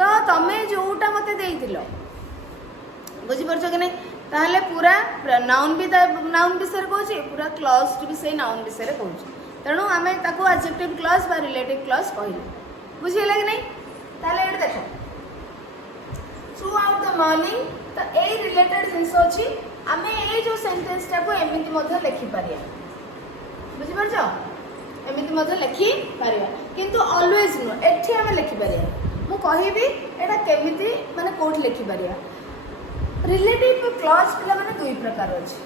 तो तमे जोटा मते देइतिलो बुझि परछ कि नहीं ताहले पूरा नाउन भी नाउन विषय रे कहउछ पूरा क्लॉज भी से नाउन विषय रे कहउछ तणु हमें ताको एडजेक्टिव क्लॉज बा रिलेटिव क्लॉज कहले बुझिला कि नहीं ताले एड देखो थ्रू आउट द मॉर्निंग तो ए रिलेटेड जिंस अछि हमें ए जो सेंटेंस टा को एमिति मध्ये लिखि पारिया बुझि परछो एमिति मध्ये लिखि पारिया किंतु ऑलवेज नो एठी हमें लिखि पारिया मु कहिबी एटा केमिति माने कोड लिखि पारिया रिलेटिव क्लॉज पिला माने दुई प्रकार अछि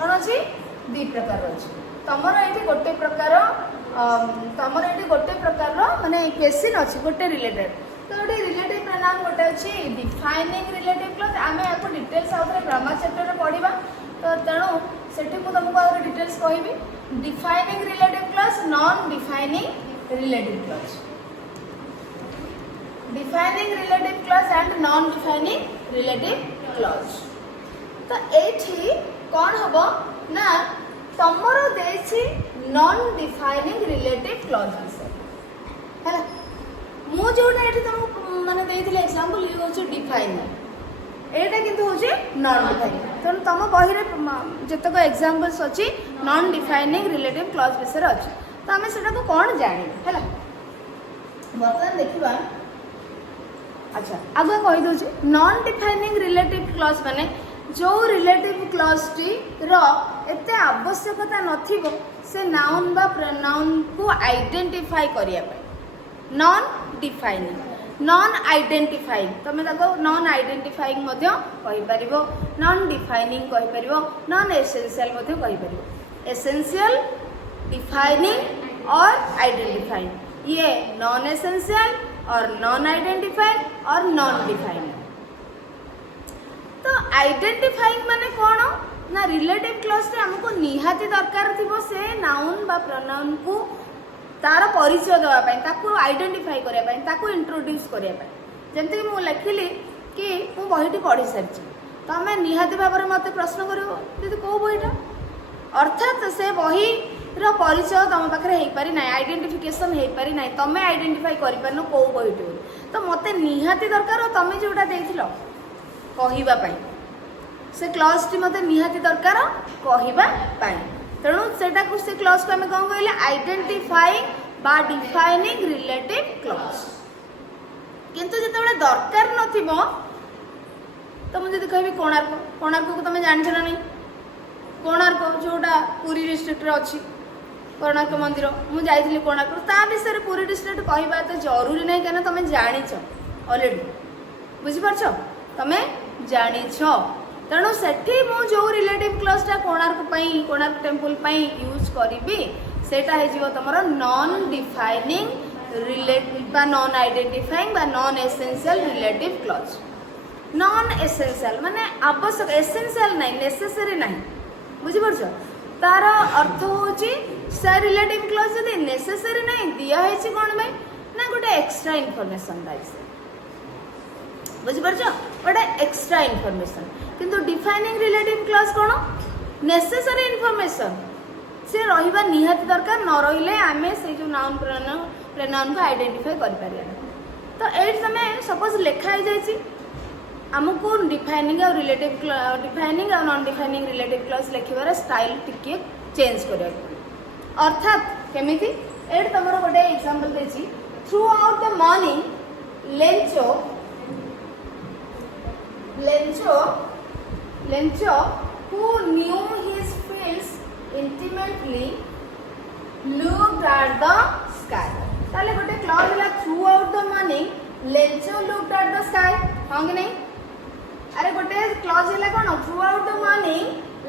कोन अछि दुई प्रकार अछि तमर एठी गोटे प्रकार तमर एठी गोटे प्रकार माने क्वेश्चन अछि गोटे रिलेटेड तो गोटे रिलेटिव प्रोनाउन गोटे अछि डिफाइनिंग रिलेटिव क्लॉज आमे याको डिटेल्स आउथरे ग्रामर चैप्टर रे पढिबा तो तेणु सेठी मु तुमको और डिटेल्स कहिबी defining relative clause non defining relative clause defining relative clause and non defining relative clause तो एठी कोन हबो ना तमरो देछि नॉन डिफाइनिंग रिलेटिव क्लॉज विषय हैला मु जोटा एठी तुम माने देइथिले एग्जांपल ये होछ डिफाइनर एटा किंतु होछ नॉन डिफाइनिंग तो तम बही रे जतक एग्जांपल्स अछि नॉन डिफाइनिंग रिलेटिव क्लॉज विषय अछि तो हमें सेटा को कोन जानि हैला बर्तन देखिबा अच्छा आगे कहि दोछि नॉन डिफाइनिंग रिलेटिव क्लॉज माने जो रिलेटिव क्लॉज टी रो एते आवश्यकता नथिबो से नाउन बा प्रोनाउन को आइडेंटिफाई करिया पे नॉन डिफाइनिंग नॉन आइडेंटिफाइंग तुम non identifying non defining non essential essential defining और आइडेंटिफाइंग ये नॉन एसेंशियल और नॉन आइडेंटिफाइंग और नॉन डिफाइनिंग। तो आइडेंटिफाइंग माने कौन ना रिलेटिव क्लॉज रे हमको निहाती दरकार थिबो से नाउन बा प्रोनाउन को तार परिचय देवा पई ताको आइडेंटिफाई करिया पई ताको इंट्रोड्यूस करिया पई जेंते कि मु लिखिली कि मु बहिटी पढ़ी सारछि तमे निहाती भाबरे मते प्रश्न करियो दीदी को बहिटा अर्थात से बही रो परिचय तम पाखरे हेई पारि नै आइडेंटिफिकेशन हेई पारि नै तमे आइडेंटिफाई करि परनो को बहिटी तो मते निहाती दरकार तमे जोटा देथिलो कहिबा पाई से क्लॉज टी मते निहाती दरकार कहिबा पाई तेणु सेटा को से क्लॉज को हमें कौन कहले आइडेंटिफाइंग बा डिफाइनिंग रिलेटिव क्लॉज किंतु जेतेबेले दरकार नथिबो तो मुझे कहबी कोणार्क को तुम जान ना नहीं कोणार्क जोटा पुरी डिस्ट्रिक्ट रे अछि कोणार्क मंदिर मुझे जाइली कोणार्क ता विषय पुरी डिस्ट्रिक्ट कहबा तो जरूरी नहीं कहना तुम जानिछ ऑलरेडी बुझी परछ तुम जानिछ तेणु सेठी मु जो रिलेटिव क्लॉजटा कोणार्क टेम्पल यूज करी सेटा है जीव तुम नॉन डिफाइनिंग रिलेटिव बा नॉन आइडेंटिफाइंग बा non essential relative clause non essential माने आवश्यक एसेंशियल नहीं नेसेसरी नहीं बुझी परछ तार अर्थ होची से रिलेटिव क्लॉज यदि नेसेसरी नहीं दिया है कौन भाई ना गोटे एक्स्ट्रा इनफॉरमेशन दाइसे बुझी परछ गोटे एक्स्ट्रा इनफॉरमेशन किंतु डिफाइनिंग रिलेटिव क्लॉज कौन नेसेसरी इनफॉरमेशन से रहिबा निहाती दरकार न रहिले आमे से जो नाउन प्रोनाउन को आइडेंटिफाई कर पारिया तो एट समय सपोज लिखा ही जाइछि हमको डिफाइनिंग और रिलेटिव डिफाइनिंग और नॉन डिफाइनिंग रिलेटिव क्लॉज लिखिबार स्टाइल टिके चेंज करिया अर्थात केमिति एट तमरो गोटे एग्जांपल देछि throughout the morning Lencho, who knew his fields intimately, looked at the sky. ताले गोटे क्लॉज है throughout the morning, Lencho looked at the sky. हाँ कि नहीं? अरे गोटे क्लॉज है कौन throughout the morning,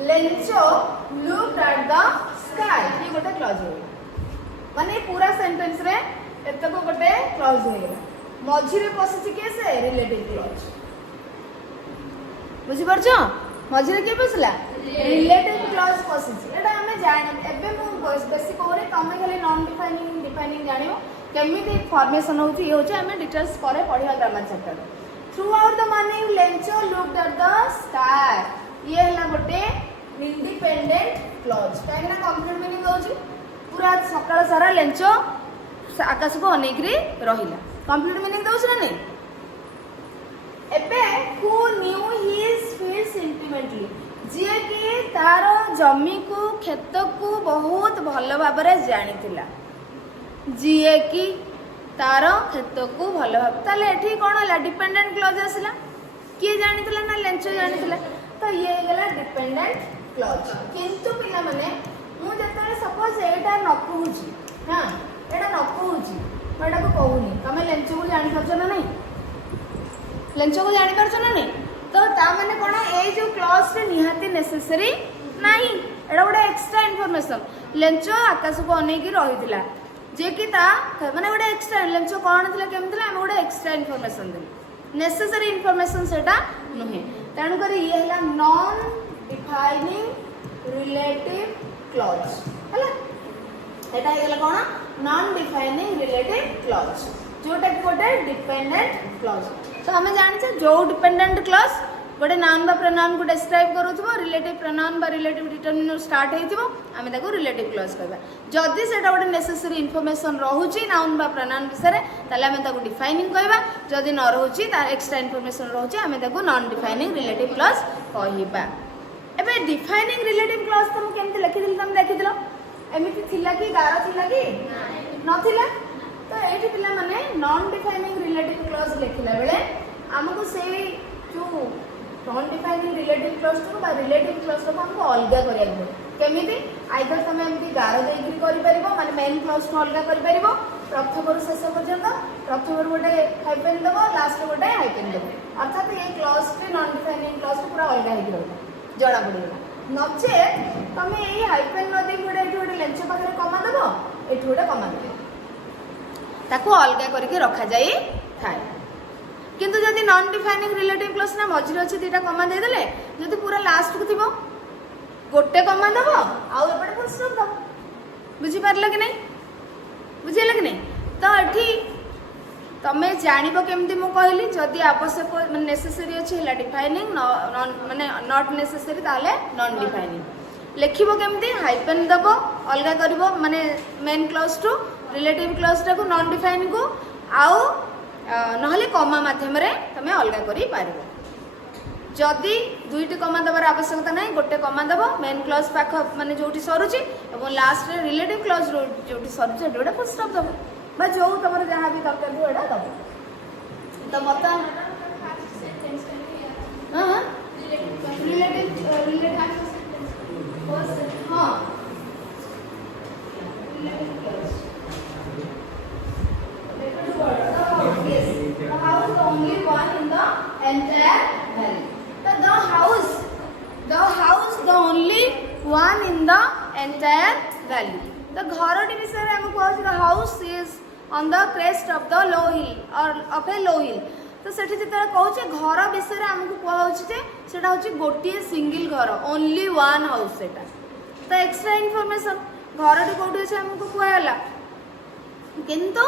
Lencho looked at the sky. ये गोटे क्लॉज है माने पूरा सेंटेंस रे एतको गोटे क्लॉज है मझिरे पसिछि केसे रिलेटिव क्लॉज बुझी परछ मझिरे के पसला रिलेटिव क्लॉज पसिछि एटा हमें जानि एबे मु बेसिक ओरे तमे खाली नॉन डिफाइनिंग जानियो केमिति फॉर्मेशन होछि ये होछि हमें डिटेल्स परे पढिया grammar chapter throughout the morning Lencho looked at the sky ये हला गोटे इंडिपेंडेंट क्लॉज काहेना कंप्लीट मीनिंग होछि पूरा सकाळ सारा लेंचो आकाश को अनेकरी रहिला कंप्लीट मीनिंग दोछ ना नहीं एबे who knew his fields intimately जे कि तार जमी को खेत को बहुत भल भाबरे जानिथिला जे कि तार खेत को भल भाब ताले एठी कोन होला डिपेंडेंट क्लॉज आसला के जानिथिला ना लेंचो जानिथिला तो ये गला डिपेंडेंट क्लॉज किंतु पिला माने मु जतरे सपोज एटा न कहूची हां एटा न कहूची एटा को कहूनी तमे लेंचो को जानि परछ ना नहीं लेंचो को जानि परछ ना नहीं तो ता माने कोन ए जो क्लॉज रे निहाती नेसेसरी नाही एटा गोटे एक्स्ट्रा इनफॉरमेशन लेंचो आकाश को अनेकी रहिथिला जे कि ता माने गोटे एक्स्ट्रा लेंचो कोन थिला केमथिला हम गोटे एक्स्ट्रा इनफॉरमेशन देली नेसेसरी इनफॉरमेशन सेटा नहे तानु करी ये हला नॉन डिफाइनिंग रिलेटिव क्लॉज हला एटा हेला कोन नॉन डिफाइनिंग रिलेटिव क्लॉज जोटा कि गोटे डिपेंडेंट क्लॉज तो हमें जानिछे जो डिपेंडेंट क्लॉज गोटे नाउन बा प्रोनाउन को डिस्क्राइब करूथबो रिलेटिव प्रोनाउन बा रिलेटिव डिटरमिनर स्टार्ट हेतिबो हमें ताको रिलेटिव क्लॉज कहबा जदी सेटा गोटे नेसेसरी इन्फॉर्मेशन रहूची नाउन बा प्रोनाउन विषय ताले हमें ताको डिफाइनिंग कहबा जदी न रहूची तार एक्स्ट्रा इन्फॉर्मेशन रहूची हमें ताको नॉन डिफाइनिंग रिलेटिव क्लॉज कहबा एबे डिफाइनिंग रिलेटिव क्लॉज तुम केमते लिखिदिल तुम देखिदिलो एमिति थिला कि गार थिला कि नथिला तो एठी पिला माने नॉन डिफाइनिंग रिलेटिव क्लॉज लिखिला बेले हमको से जो नॉन डिफाइनिंग रिलेटिव क्लॉज को बा रिलेटिव क्लॉज को हमको अलगा करिया पड़े केमिति आइदर तमे एमती गार देइकरी करि परिबो माने मेन क्लॉज को अलगा करि परिबो प्रथम शेष पर्यंत प्रथम गोटे हाइफेन देव लास्ट गोटे हाइफेन देव अर्थात ये clause T non defining clause T पूरा अलग होगी रहा जना पड़ेगा नचे तुम ये हाइफेन नदी गोटे गोटे लेंच पाखे कमा देव ये गोटे कमा देव ताको अलग करके रखा जाए थाए किंतु जदि नॉन डिफाइनिंग रिलेटिव क्लॉज ना मझिरे अच्छे दुटा कमा देदेले जदि पूरा लास्ट को थी गोटे कमा देव आउ एपटे फुल स्टॉप दब बुझीपार कि नहीं बुझेगा कि नहीं तो ये तुम्हें जानव केमती मुझे कहली जदि आवश्यक नेसेसरी अच्छी है डिफाइनिंग माने नॉट नेसेसरी ताले नॉन डिफाइनिंग लिखिबो केमती हाइफेन दब अलग करिवो माने main clause to relative clause टाको नॉन डिफाइनिंग को आउ नहले कमा माध्यम रे तमे अलग करि पारिबो जदि दुईटी कमा देवार आवश्यकता ना गोटे कमा देव मेन क्लॉज पाख माने जोटी सरुची और लास्ट रे रिलेटिव क्लॉज जोटी सरुची गोटे फुल स्टॉप देव बा जो तुम जहाँ भी दरकार हो एटा दब तो मत हाँ रिलेटिव हाँ only one in the entire valley. The house, the only one in the entire valley. The घरटी विषय में हमको कहूँ the house is on the crest of the low hill or of a low hill. तो सेठी जिते कहूँ घर विषय में हमको कहूँ सेटा हूँ गोटे सिंगल घर only one house सेटा तो एक्स्ट्रा इनफॉरमेशन घरटी कौटी अच्छे हमको कहला किंतु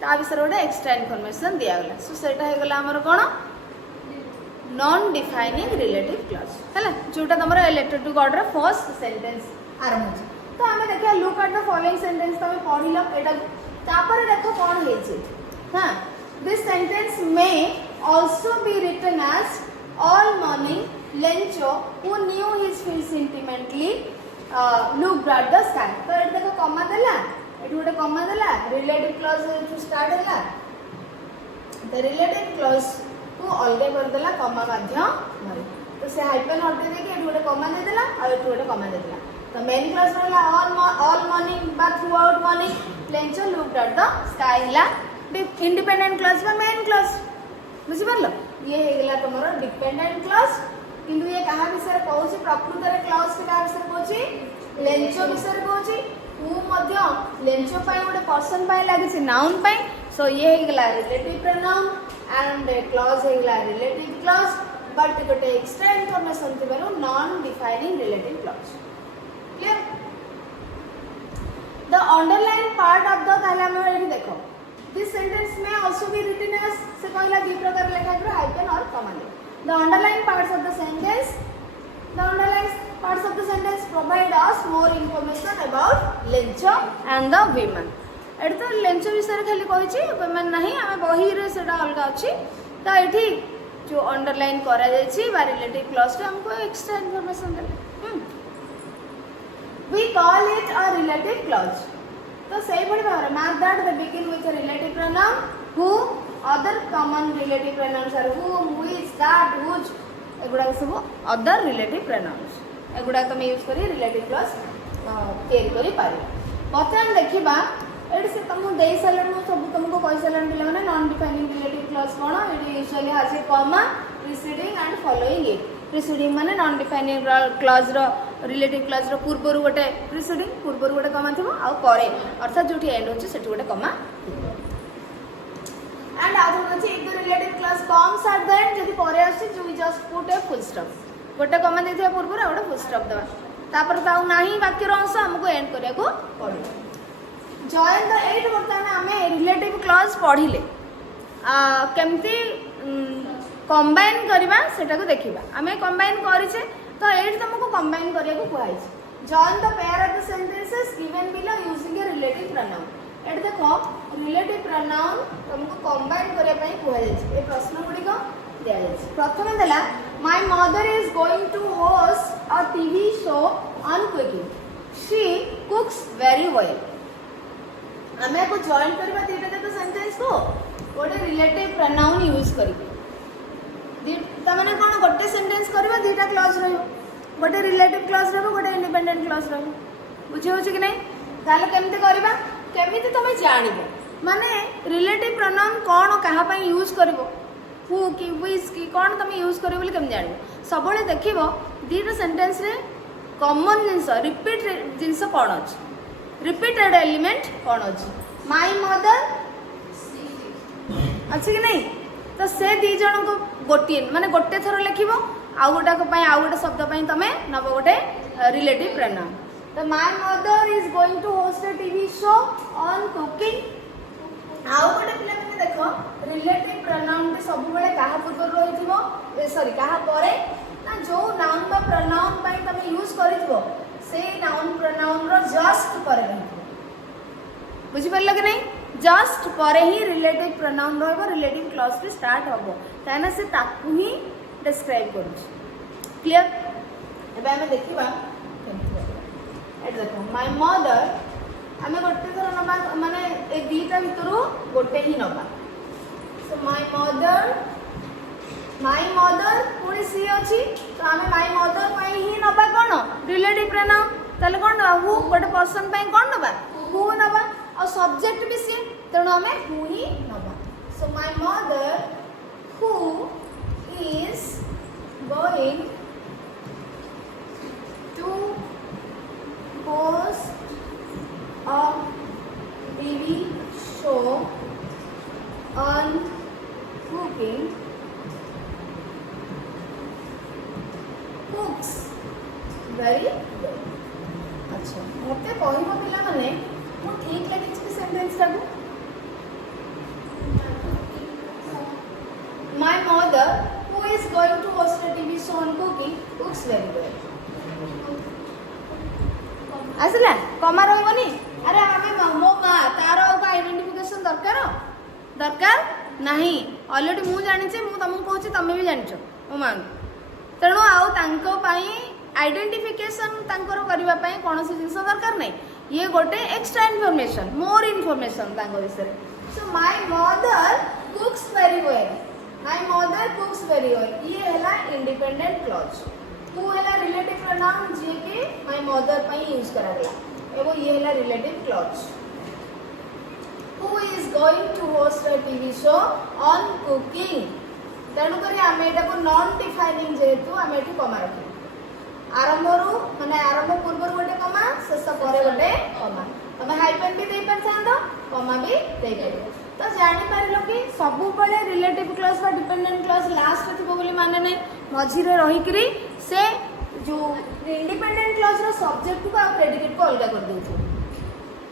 ता विषय गोटे एक्स्ट्रा इनफॉरमेशन दिगला सो सेटा हो गला हमर कोन नॉन डिफाइनिंग रिलेटिव क्लॉज हैला जोटा तमरा लेटर टू गॉड रा फर्स्ट सेंटेंस आरंभ हो तो हमें देखिए look at the following sentence तमे पढिलो एटा तापर देखो कोन हे छै हां this sentence may also be written as all morning Lencho who knew his fields intimately look at the sky तो एटा देखो कमा देला एटू गोटे कमा देला रिलेटिव क्लॉज टू स्टार्ट हैला द रिलेटिव क्लॉज को अलग कर देला कमा माध्यम तो से हाइफेन हटे दे के एटू गोटे कमा दे देला और एटू गोटे कमा दे देला तो मेन क्लॉज रहला ऑल मॉर्निंग बा through out morning Lencho looked at the sky हैला इंडिपेंडेंट क्लॉज बा मेन क्लॉज बुझि परलो ये हे गेला तमरो डिपेंडेंट क्लॉज किंतु ये कहा विषय कहूची प्रकृत रे क्लॉज के कहा विषय कहूची लेंचो विषय कहूची हु मध्य लेंचो पाई गोटे पर्सन पाई लागिछि नाउन पाई सो ये हे गेला रिलेटिव प्रोनाउन एंड क्लॉज हे गेला रिलेटिव क्लॉज बट गोटे एक्स्ट्रा इनफॉरमेशन थिबारो non defining relative clause clear the underline part of the ताले हम एठी देखो this sentence may also be written as से कहला दि प्रकार लिखा गयो hyphen or comma the underline parts of the sentence the underlined parts of the sentence provide us more information about lencho and the women एट तो Lencho विषय खाली कही women नहीं आम बही रे सेटा अलग अच्छी तो ये जो अंडरलाइन करा जायछि बा रिलेटिव क्लॉज हमको एक्स्ट्रा इनफॉरमेशन दे we call it a relative clause तो सही भाव में mark that they begin with a relative pronoun who other common relative pronouns are whom which that whose एगुड़ा सब अदर रिलेटिव प्रोनाउन्स एगुड़ा तुम use करी रिलेटिव क्लॉज तैयारी करि पारे बर्तमान देखिबा एडी से तुमको दे सालन सब तुमको कहि सालन पिला माने नॉन डिफाइनिंग रिलेटिव क्लॉज कोन एडी usually has a comma preceding and following it preceding माने नॉन डिफाइनिंग क्लॉज रो रिलेटिव क्लॉज रो पूर्वरु गोटे प्रीसीडिंग पूर्वरु गोटे कमा थिबो आ करे अर्थात जोठी एंड होची सेठी गोटे कमा and as well as if the relative clause comes at the end जदि परे आसी you just put a full stop गोटे कमा देथिया पूर्व रे गोटे फुल स्टॉप देबा तापर ताऊ नाही वाक्यर अंश हमको एंड करिया को पड़ो जॉइन द 8 बर्तमान हमें रिलेटिव क्लॉज पढ़िले केमती कंबाइन करबा सेटा को देखिबा हमें कंबाइन करिसे तो 8 तुमको कंबाइन करिया को कहै छै join the pair of the sentences given below using a relative pronoun एट देखो रिलेटिव प्रोनाउन तुमको कंबाइन करया पई कहै छै ए प्रश्न गुडी को दिया छै प्रथम देला my mother is going to host a TV show on cooking she cooks very well हमें को जॉइन करबा दीटा देखो सेंटेंस को गोटे रिलेटिव प्रोनाउन यूज करी तमने कोन गोटे सेंटेंस करबा दीटा क्लॉज रहयो गोटे रिलेटिव क्लॉज रहबो गोटे इंडिपेंडेंट क्लॉज रहबो बुझे हो कि नहीं ताले केमते करबा केमिति तुम जानिबो माने रिलेटिव प्रोनाउन कौन कहा पई यूज करबो हु कि विच कि कौन तुम यूज करबो बोली केम जानिबो सब देखिबो दीटा सेंटेंस रे कॉमन जिंस रिपीट जिंस कौन अछि रिपीटेड एलिमेंट कौन अछि माय मदर अच्छी कि नहीं तो से दी जन को गोटे माने गोटे थर लिखिबो आउ गोटा को पई आउ गोटे शब्द पई तमे नबो गोटे रिलेटिव प्रोनाउन तो my mother is going to host a TV show on cooking आउ गोटे पिला तमे देखो रिलेटिव प्रोनाउन के सब बेले काहा पूर्व रहिथिबो सॉरी काहा परे ना जो नाउन बा प्रोनाउन पई तमे यूज करिथिबो से नाउन प्रोनाउन रो जस्ट परे रहिथिबो बुझि परलो कि नहीं जस्ट पर ही रिलेटिव प्रोनाउन रहबो रिलेटिव क्लॉज भी स्टार्ट होबो ताना से ताकू ही डिस्क्राइब करू क्लियर एबे हमें देखिबा एट देखो माय मदर हमें गोटे थर नबा माने ए दीटा भितरु गोटे ही नबा सो माय मदर पुणी सी अछि तो हमें माय मदर पई ही नबा कोन रिलेटिव प्रोनाउन तले कोन हु गोटे पर्सन पई कोन नबा हु नबा और सब्जेक्ट भी सी तेणु आम हु ही नबा so my mother who is going to host a TV show on cooking cooks very good अच्छा मते कहबो पिला माने मु ठीक लगे कि सेंटेंस टाको my mother who is going to host a TV show on cooking cooks very well आसला कमा रहबनी अरे हमें मो मां तार का आइडेंटिफिकेशन दरकार नहीं ऑलरेडी मु जानि छे मु तुमको कहूची तमे भी जानि छो मो मां तेणु आउ तांको पाई आइडेंटिफिकेशन तांकर करबा पाई कोनोसी जिंस दरकार नहीं ये गोटे एक्स्ट्रा इनफॉरमेशन मोर इनफॉरमेशन तांको विषय सो my mother कुक्स very well my mother कुक्स very well ये हैला इंडिपेंडेंट क्लॉज हु हैला रिलेटिव प्रोनाउन जे के माय मदर पई यूज करा गला एवं ये हैला relative clause who is going to host a TV show on cooking तेणु करी आम एटा को नॉन डिफाइनिंग जेहेतु आम एठी कमा रखी आरंभरू माने आरंभ पूर्व गोटे कमा शेष पर गोटे कमा तुम हाइपेन भी दे पारछांदो कमा भी दे पारिबो तो जानि पारिलो कि सबु बेले रिलेटिव क्लॉज बा डिपेंडेंट क्लॉज लास्ट में थिबो बोली माने नै मझी रे रही करी से जो इंडिपेंडेंट क्लॉज रो सब्जेक्ट को आ प्रेडिकेट को अलग कर देथि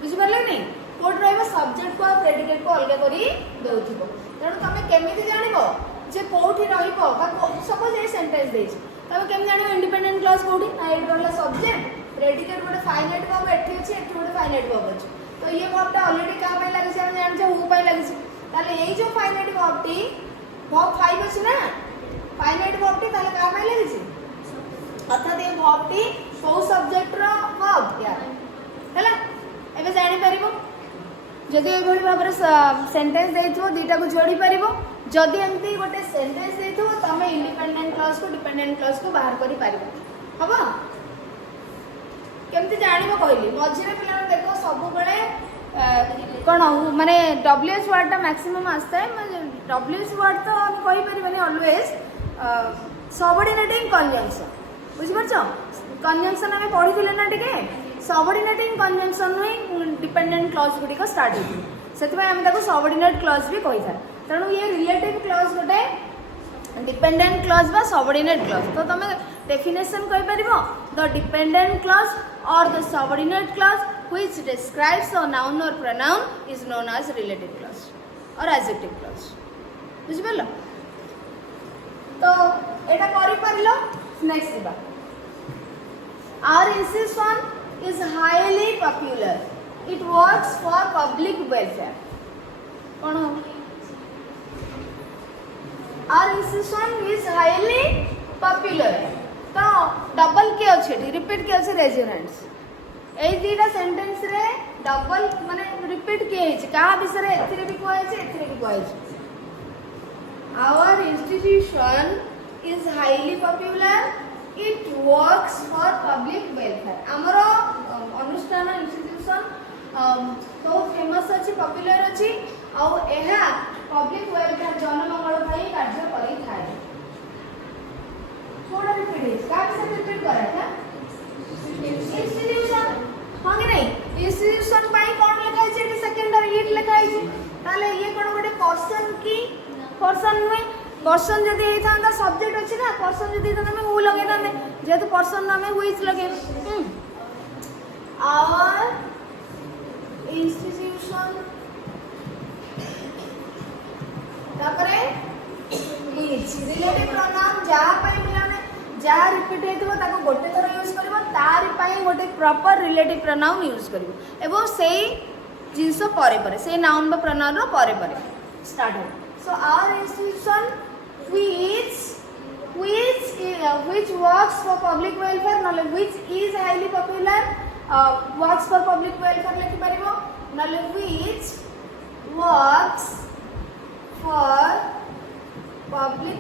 बुझि पारले नै कोड रहबो सब्जेक्ट को आ प्रेडिकेट को अलग करी देउथिबो तेणु तमे केमिति जानिबो जे कोठी रहिबो बा सपोज ए सेंटेंस देछि तमे केम जानिबो इंडिपेंडेंट क्लॉज कोठी ना एट रहला सब्जेक्ट प्रेडिकेट गोटे फाइनाइट वर्ब एठी अछि एठी गोटे फाइनाइट वर्ब अछि तो ये वर्ब ता ऑलरेडी का पय लागि हम जानि जे हु पय लागि ताले एई जो फाइनाइट वर्ब टी वर्ब 5 अछि ना फाइनाइट वर्ब टी ताले का पय लागि अर्थात ये वर्ब टी को सब्जेक्ट रो वर्ब यार हैला एबे जानि परिबो जदि ए भली भाबरे सेंटेंस देइथो दीटा को जोड़ी परिबो जदि एमती गोटे सेंटेंस देइथो तमे इंडिपेंडेंट क्लॉज को डिपेंडेंट क्लॉज को बाहर करि पारिबो हबो केमती जानिबो कहली मझिरे पिला देखो सब बेले कोन माने डब्ल्यूएच वर्ड ता मैक्सिमम आस्ता है माने डब्ल्यूएच वर्ड तो हम कहि परिबनी ऑलवेज सबऑर्डिनेटिंग कंजंक्शन बुझि परछो कंजंक्शन हमें पढिथिले ना टिके सबऑर्डिनेटिंग कंजंक्शन ही डिपेंडेंट क्लॉज गुडी को स्टार्ट होती सेति भाई हम ताको सबऑर्डिनेट क्लॉज भी कहि था तेणु ये रिलेटिव क्लॉज गोटे डिपेंडेंट क्लॉज बा सबऑर्डिनेट क्लॉज तो तमे डेफिनेशन कहि परिबो the dependent clause or the subordinate clause which describes a noun or pronoun is known as relative clause or adjective clause बुझ परलो तो एटा करि परलो नेक्स्ट दिबा our institution is highly popular it works for public welfare कोन हो our institution is highly popular तो double के अच्छे repeat के अच्छे रेजोनेंस ए दीटा सेंटेंस रे डबल माने रिपीट के है का विषय एथिरे भी कहै छै एथिरे भी कहै छै our institution is highly popular it works for public welfare हमरो अनुष्ठान इंस्टीट्यूशन बहुत फेमस अच्छी पॉपुलर अच्छी आउ एहा पब्लिक वेलफेयर जनमंगल ପାଇଁ କାର୍ଯ୍ୟ କରିଥାଏ। थोड़ा रिपीट का से रिपीट करा था इंस्टीट्यूशन हां कि नहीं इंस्टीट्यूशन ପାଇଁ कोन लिखा है एटी सेकेंडरी इट लिखा है ताले ये कोन गोटे पर्सन की पर्सन में पर्सन जदी हे थांदा सब्जेक्ट अछि ना पर्सन जदी थांदा में हु लगे थांदे जेतु पर्सन नाम है व्हिच लगे आवर इंस्टीट्यूशन तापरे व्हिच रिलेटिव प्रोनाउन जहा पई मिलाने जहा रिपीट हेतबो ताको गोटे थर यूज करबो तारि पई गोटे प्रॉपर रिलेटिव प्रोनाउन यूज करबो एबो सेही जिंस परे परे से नाउन बा प्रोनाउन रो परे परे स्टार्ट हो so our institution which works for public welfare नले which is highly popular works for public welfare लिखि परिबो नले which works for public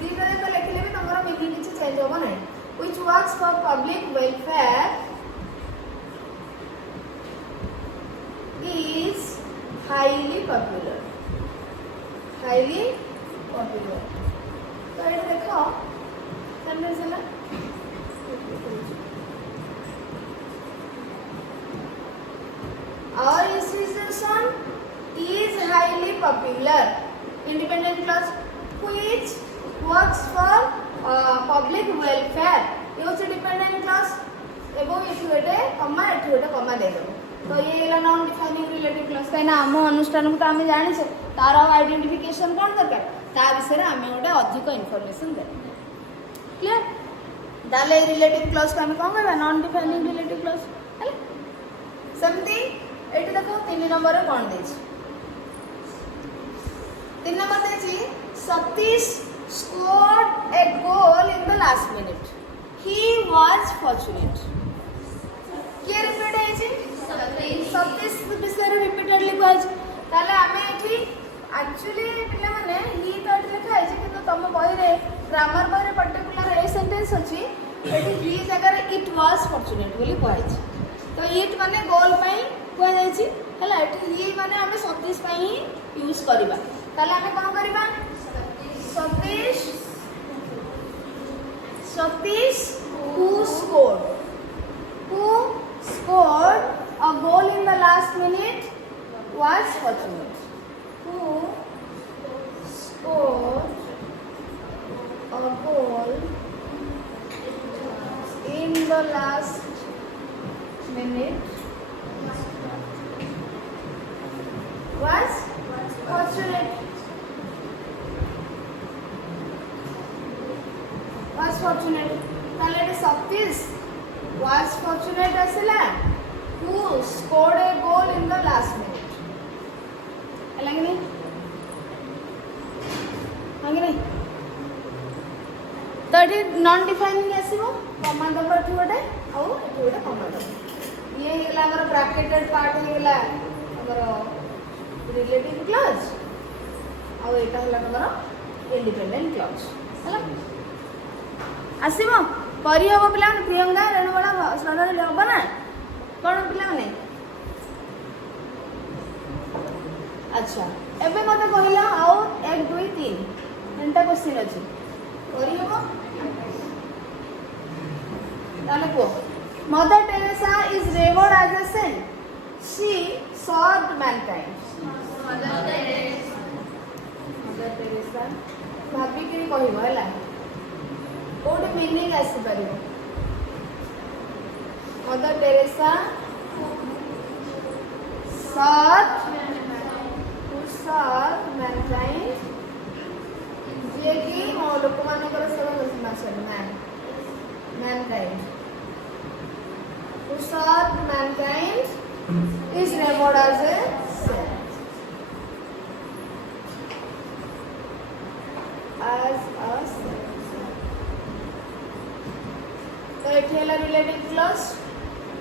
दीटा तो लिखले भी तमरा मीनिंग किछ चेंज होबो नै which works for public welfare is highly popular तो ये देखो सेंटेंस है our institution is highly popular independent clause which works for public welfare ये होचे डिपेंडेंट क्लास एबो एठी गोटे कमा दे दो तो ये होला नॉन डिफाइनिंग रिलेटिव क्लास काइना हम अनुष्ठान को आमे जानि छे तार आइडेंटिफिकेशन कोन दरकार ता विषय रे आमे गोटे अधिक इंफॉर्मेशन दे क्लियर दाले रिलेटिव क्लास को आमे कोन कहबा नॉन डिफाइनिंग रिलेटिव क्लास हले समथि एठी देखो 3 नंबर रे कोन देछि 3 नंबर देछि Satish scored a goal in the last minute he was fortunate के रिपीट है जी सतीश विषय रे रिपीटेडली कहै ताले आमे एठी एक्चुअली पिला माने ही तो लिखा है कि तुम बही रे ग्रामर बही रे पर्टिकुलर ए सेंटेंस अछि एठी ही जगह रे इट वाज फॉर्चूनेट बोली कहै तो इट माने गोल पई कहै जाय छी हला एठी ही माने हमें सतीश पई यूज करबा ताले हमें कोन करबा Satish who scored a goal in the last minute was fortunate who scored a goal in the last minute was fortunate ताले Satish was fortunate asila who scored a goal in the last minute अलग नहीं आगे नहीं तो ये non defining आसीबो command पर थोड़े आउ एथोडे कमांड ये हेला हमर ब्रैकेटेड पार्ट हेला हमर रिलेटिव क्लॉज आउ एटा हला हमर इंडिपेंडेंट क्लॉज हला आसीबो करी हबो पिला माने प्रियंका रेणुबड़ा सरल हबो ना कोन पिला माने अच्छा एबे मते कहिला आउ 1 2 3 एंटा क्वेश्चन अछि करी हबो ताले को Mother Teresa is revered as a saint she served mankind Mother Teresa भाभी के कहिबो हला कोड मीनिंग आसी परिबो मदर टेरेसा सर्व्ड मैनकाइंड जे कि लोक मानकर सेवा करछन mankind who served mankind is revered as a saint तो ये रिलेटिव क्लॉज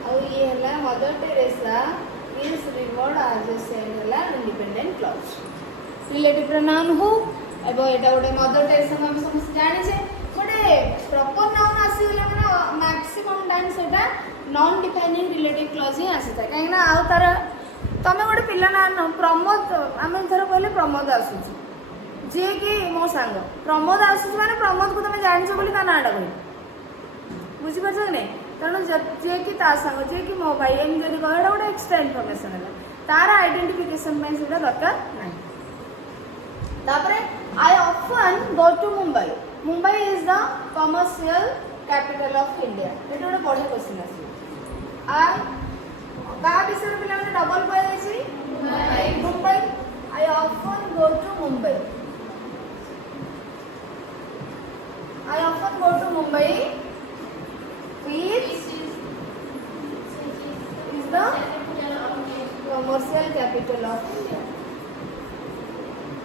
और ये है Mother Teresa is revered as a saint है इंडिपेंडेंट क्लॉज रिलेटिव प्रोनाउन हो एबो एटा गोटे मदर टेरेसा हम समस्त जानि छे गोटे प्रॉपर नाउन आसीला माने मैक्सिमम टाइम सेटा नॉन डिफाइनिंग रिलेटिव क्लॉज ही आसी था कहीं ना आउ तार तुम गोटे पिला ना प्रमोद आम धर कहले प्रमोद आसूची जी कि मो सांग प्रमोद आसूची माने प्रमोद को तुम जान बोली ता नाटा कह बुझीपार कि नहीं तेणु जी कि सांग जी कि मो भाई एम जब कह गोटे एक्सट्रा इनफर्मेशन है तार आइडेंटिफिकेशन से दरकार ना तापरे I often go to Mumbai Mumbai is the commercial capital of India ये गोटे बढ़िया क्वेश्चन आस क्या विषय पे डबल कह Mumbai I often go to Mumbai I often go to Mumbai which is the commercial capital of India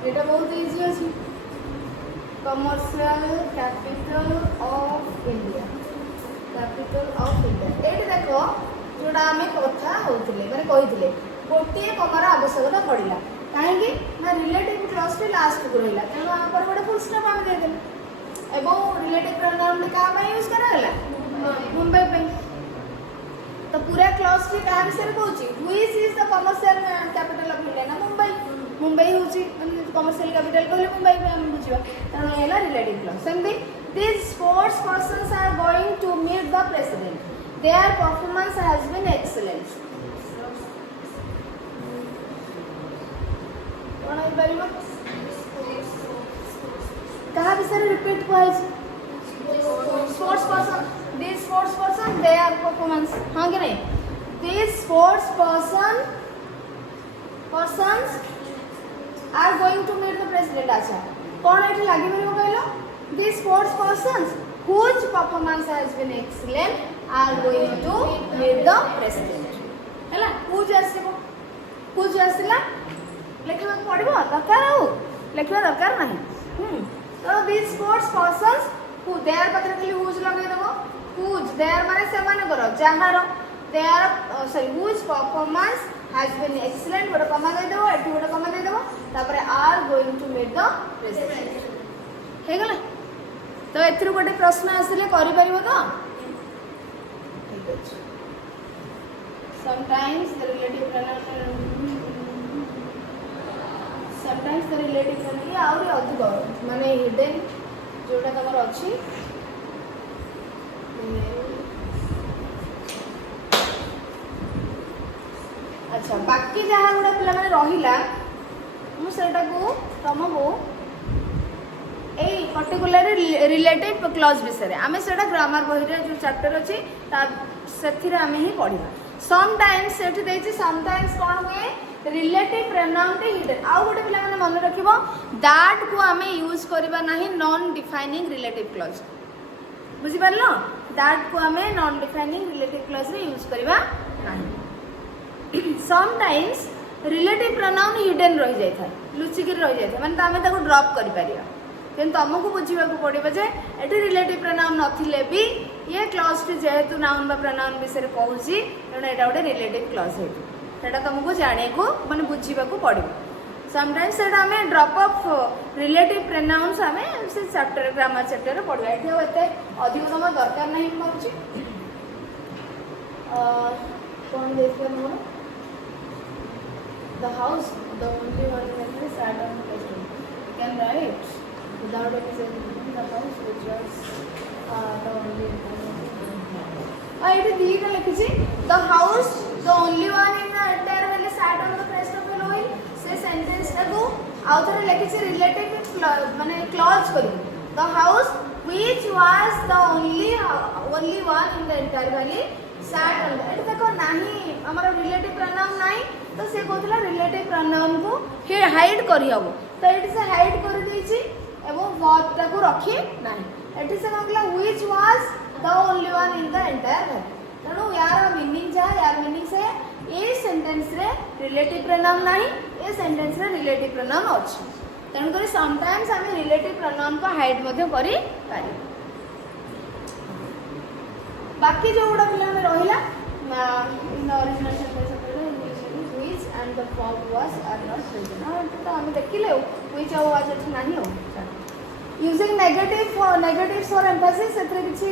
এটা बहुत इजी अछि commercial capital of India एठी देखो जोड़ा आम कथा होउथिले माने कहिथिले गोटे कमार आवश्यकता पड़िला काहेकि ना रिलेटिव क्लॉज पे लास्ट को रहिला तेणु आ पर गोटे फुल स्टॉप आम दे देले एवं रिलेटिव प्रोनाउन का में यूज कराला मुंबई पे तो पूरा क्लॉज पे का विषय कहूची which is the commercial capital of India ना मुंबई होची कमर्शियल कैपिटल कहले मुंबई पे हम बुझिबा तेणु एला रिलेटिव क्लॉज सेमती these sports persons are going to meet the president their performance has been excellent कौन है बारी में कहा विषय रिपीट को है sports person these sports person their performance हां कि नहीं these sports persons are going to meet the president अच्छा कौन एठी लागि परिबो कहलो these sports persons whose performance has been excellent are going to meet the president हैला whose आसीला लिखवा पड़िबो दरकार हो लिखवा दरकार नहीं तो these sports persons who their पत्र खाली whose लगे देबो whose their माने से माने करो जहार their whose performance has been excellent गोटे कमा दे देबो एठी गोटे कमा दे देबो तापर are going to meet the president हे गला तो एथरु गोटे प्रश्न आसिले करि परिबो तो ठीक अछि sometimes the relative pronoun ये आउरी अधिक माने हिडन जोटा तमर अछि अच्छा बाकी जहाँ गुड़ा पिला माने रहिला मु सेटा को तमको ए पर्टिकुलर रिलेटिव क्लॉज विषय आम से ग्रामर बही जो चैप्टर अच्छी से आम ही पढ़ा समटाइम्स से समटाइम्स कौन हुए रिलेटिव प्रोनाउन टे हिडन आउ गोटे पिला माने मन रखिबो दैट को आम यूज करबा नाही नॉन डिफाइनिंग रिलेटिव क्लॉज बुझि पारलो दैट को आम नॉन डिफाइनिंग रिलेटिव क्लॉज रे यूज करबा नाही समटाइम्स रिलेटिव प्रोनाउन हिडन रही जाय था लुचिक रही जाय था माने आम ताको ड्रॉप करि पारिया किंतु तुमको बुझा पड़े जे ये रिलेटिव प्रोनाउन नथिले भी ये क्लॉज टी जेहेतु नाउन बा प्रोनाउन विषय कहूँ तेणु यहाँ गोटे रिलेटिव क्लॉज है तुमको जाने को माने बुझा पड़ो समटाइम्स से आम ड्रॉप ऑफ रिलेटिव प्रोनाउन्स आम से चैप्टर ग्रामर चैप्टर पढ़ा ये अधिक समय दरकार नहीं भावुँ कौन देखिए more the house the only one sat on the placement can write without any saying the house which was the only it is लिखी the house the only one in the entire valley sat on the crest of the hill से sentence टाको आउ थरे लिखी relative माने clause करी the house which was the only one in the entire valley sat on the एट देखो नाही हमर रिलेटिव प्रोनाउन नाही तो से कहतला रिलेटिव प्रोनाउन को हाइड करी हबो तो एट से हाइड कर देछि एवं वर्ब टाको रखी नाही एठी से कहला which was the only one in the entire valley तेणु यार मीनिंग जा यार मीनिंग से ए सेंटेंस रे रिलेटिव प्रोनाउन नाही ए सेंटेंस रे रिलेटिव प्रोनाउन अछि तेणु करी समटाइम्स हम रिलेटिव प्रोनाउन को हाइड मध्ये करी पारि बाकी जो गुडा पिला में रहिला in the original sentence which and the verb was are not present तो हम देखिले which और was अछि नाही हो यूजिंग नेगेटिव्स फॉर एम्फासिस सेतरे किछि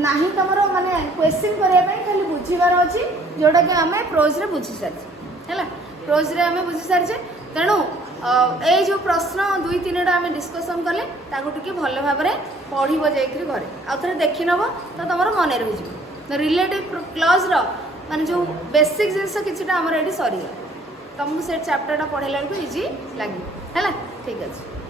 नाही तमरो माने क्वेश्चन करिया पई खाली बुझिबार अछि जोटा कि हमें प्रोज रे बुझि सर हैला क्लोज रे आम बुझी सारी तेणु ये जो प्रश्न 2-3टा आम डिस्कसन कले टे भल भाव में पढ़व जाकर घरे आउ थे देखी नब तो तुम मन रही रिलेटिव क्लज मान जो बेसिक जिनस किसी आमर ये सरीगला तुमको से चैप्टरटा पढ़ेला इजी लगे है ठीक अच्छे।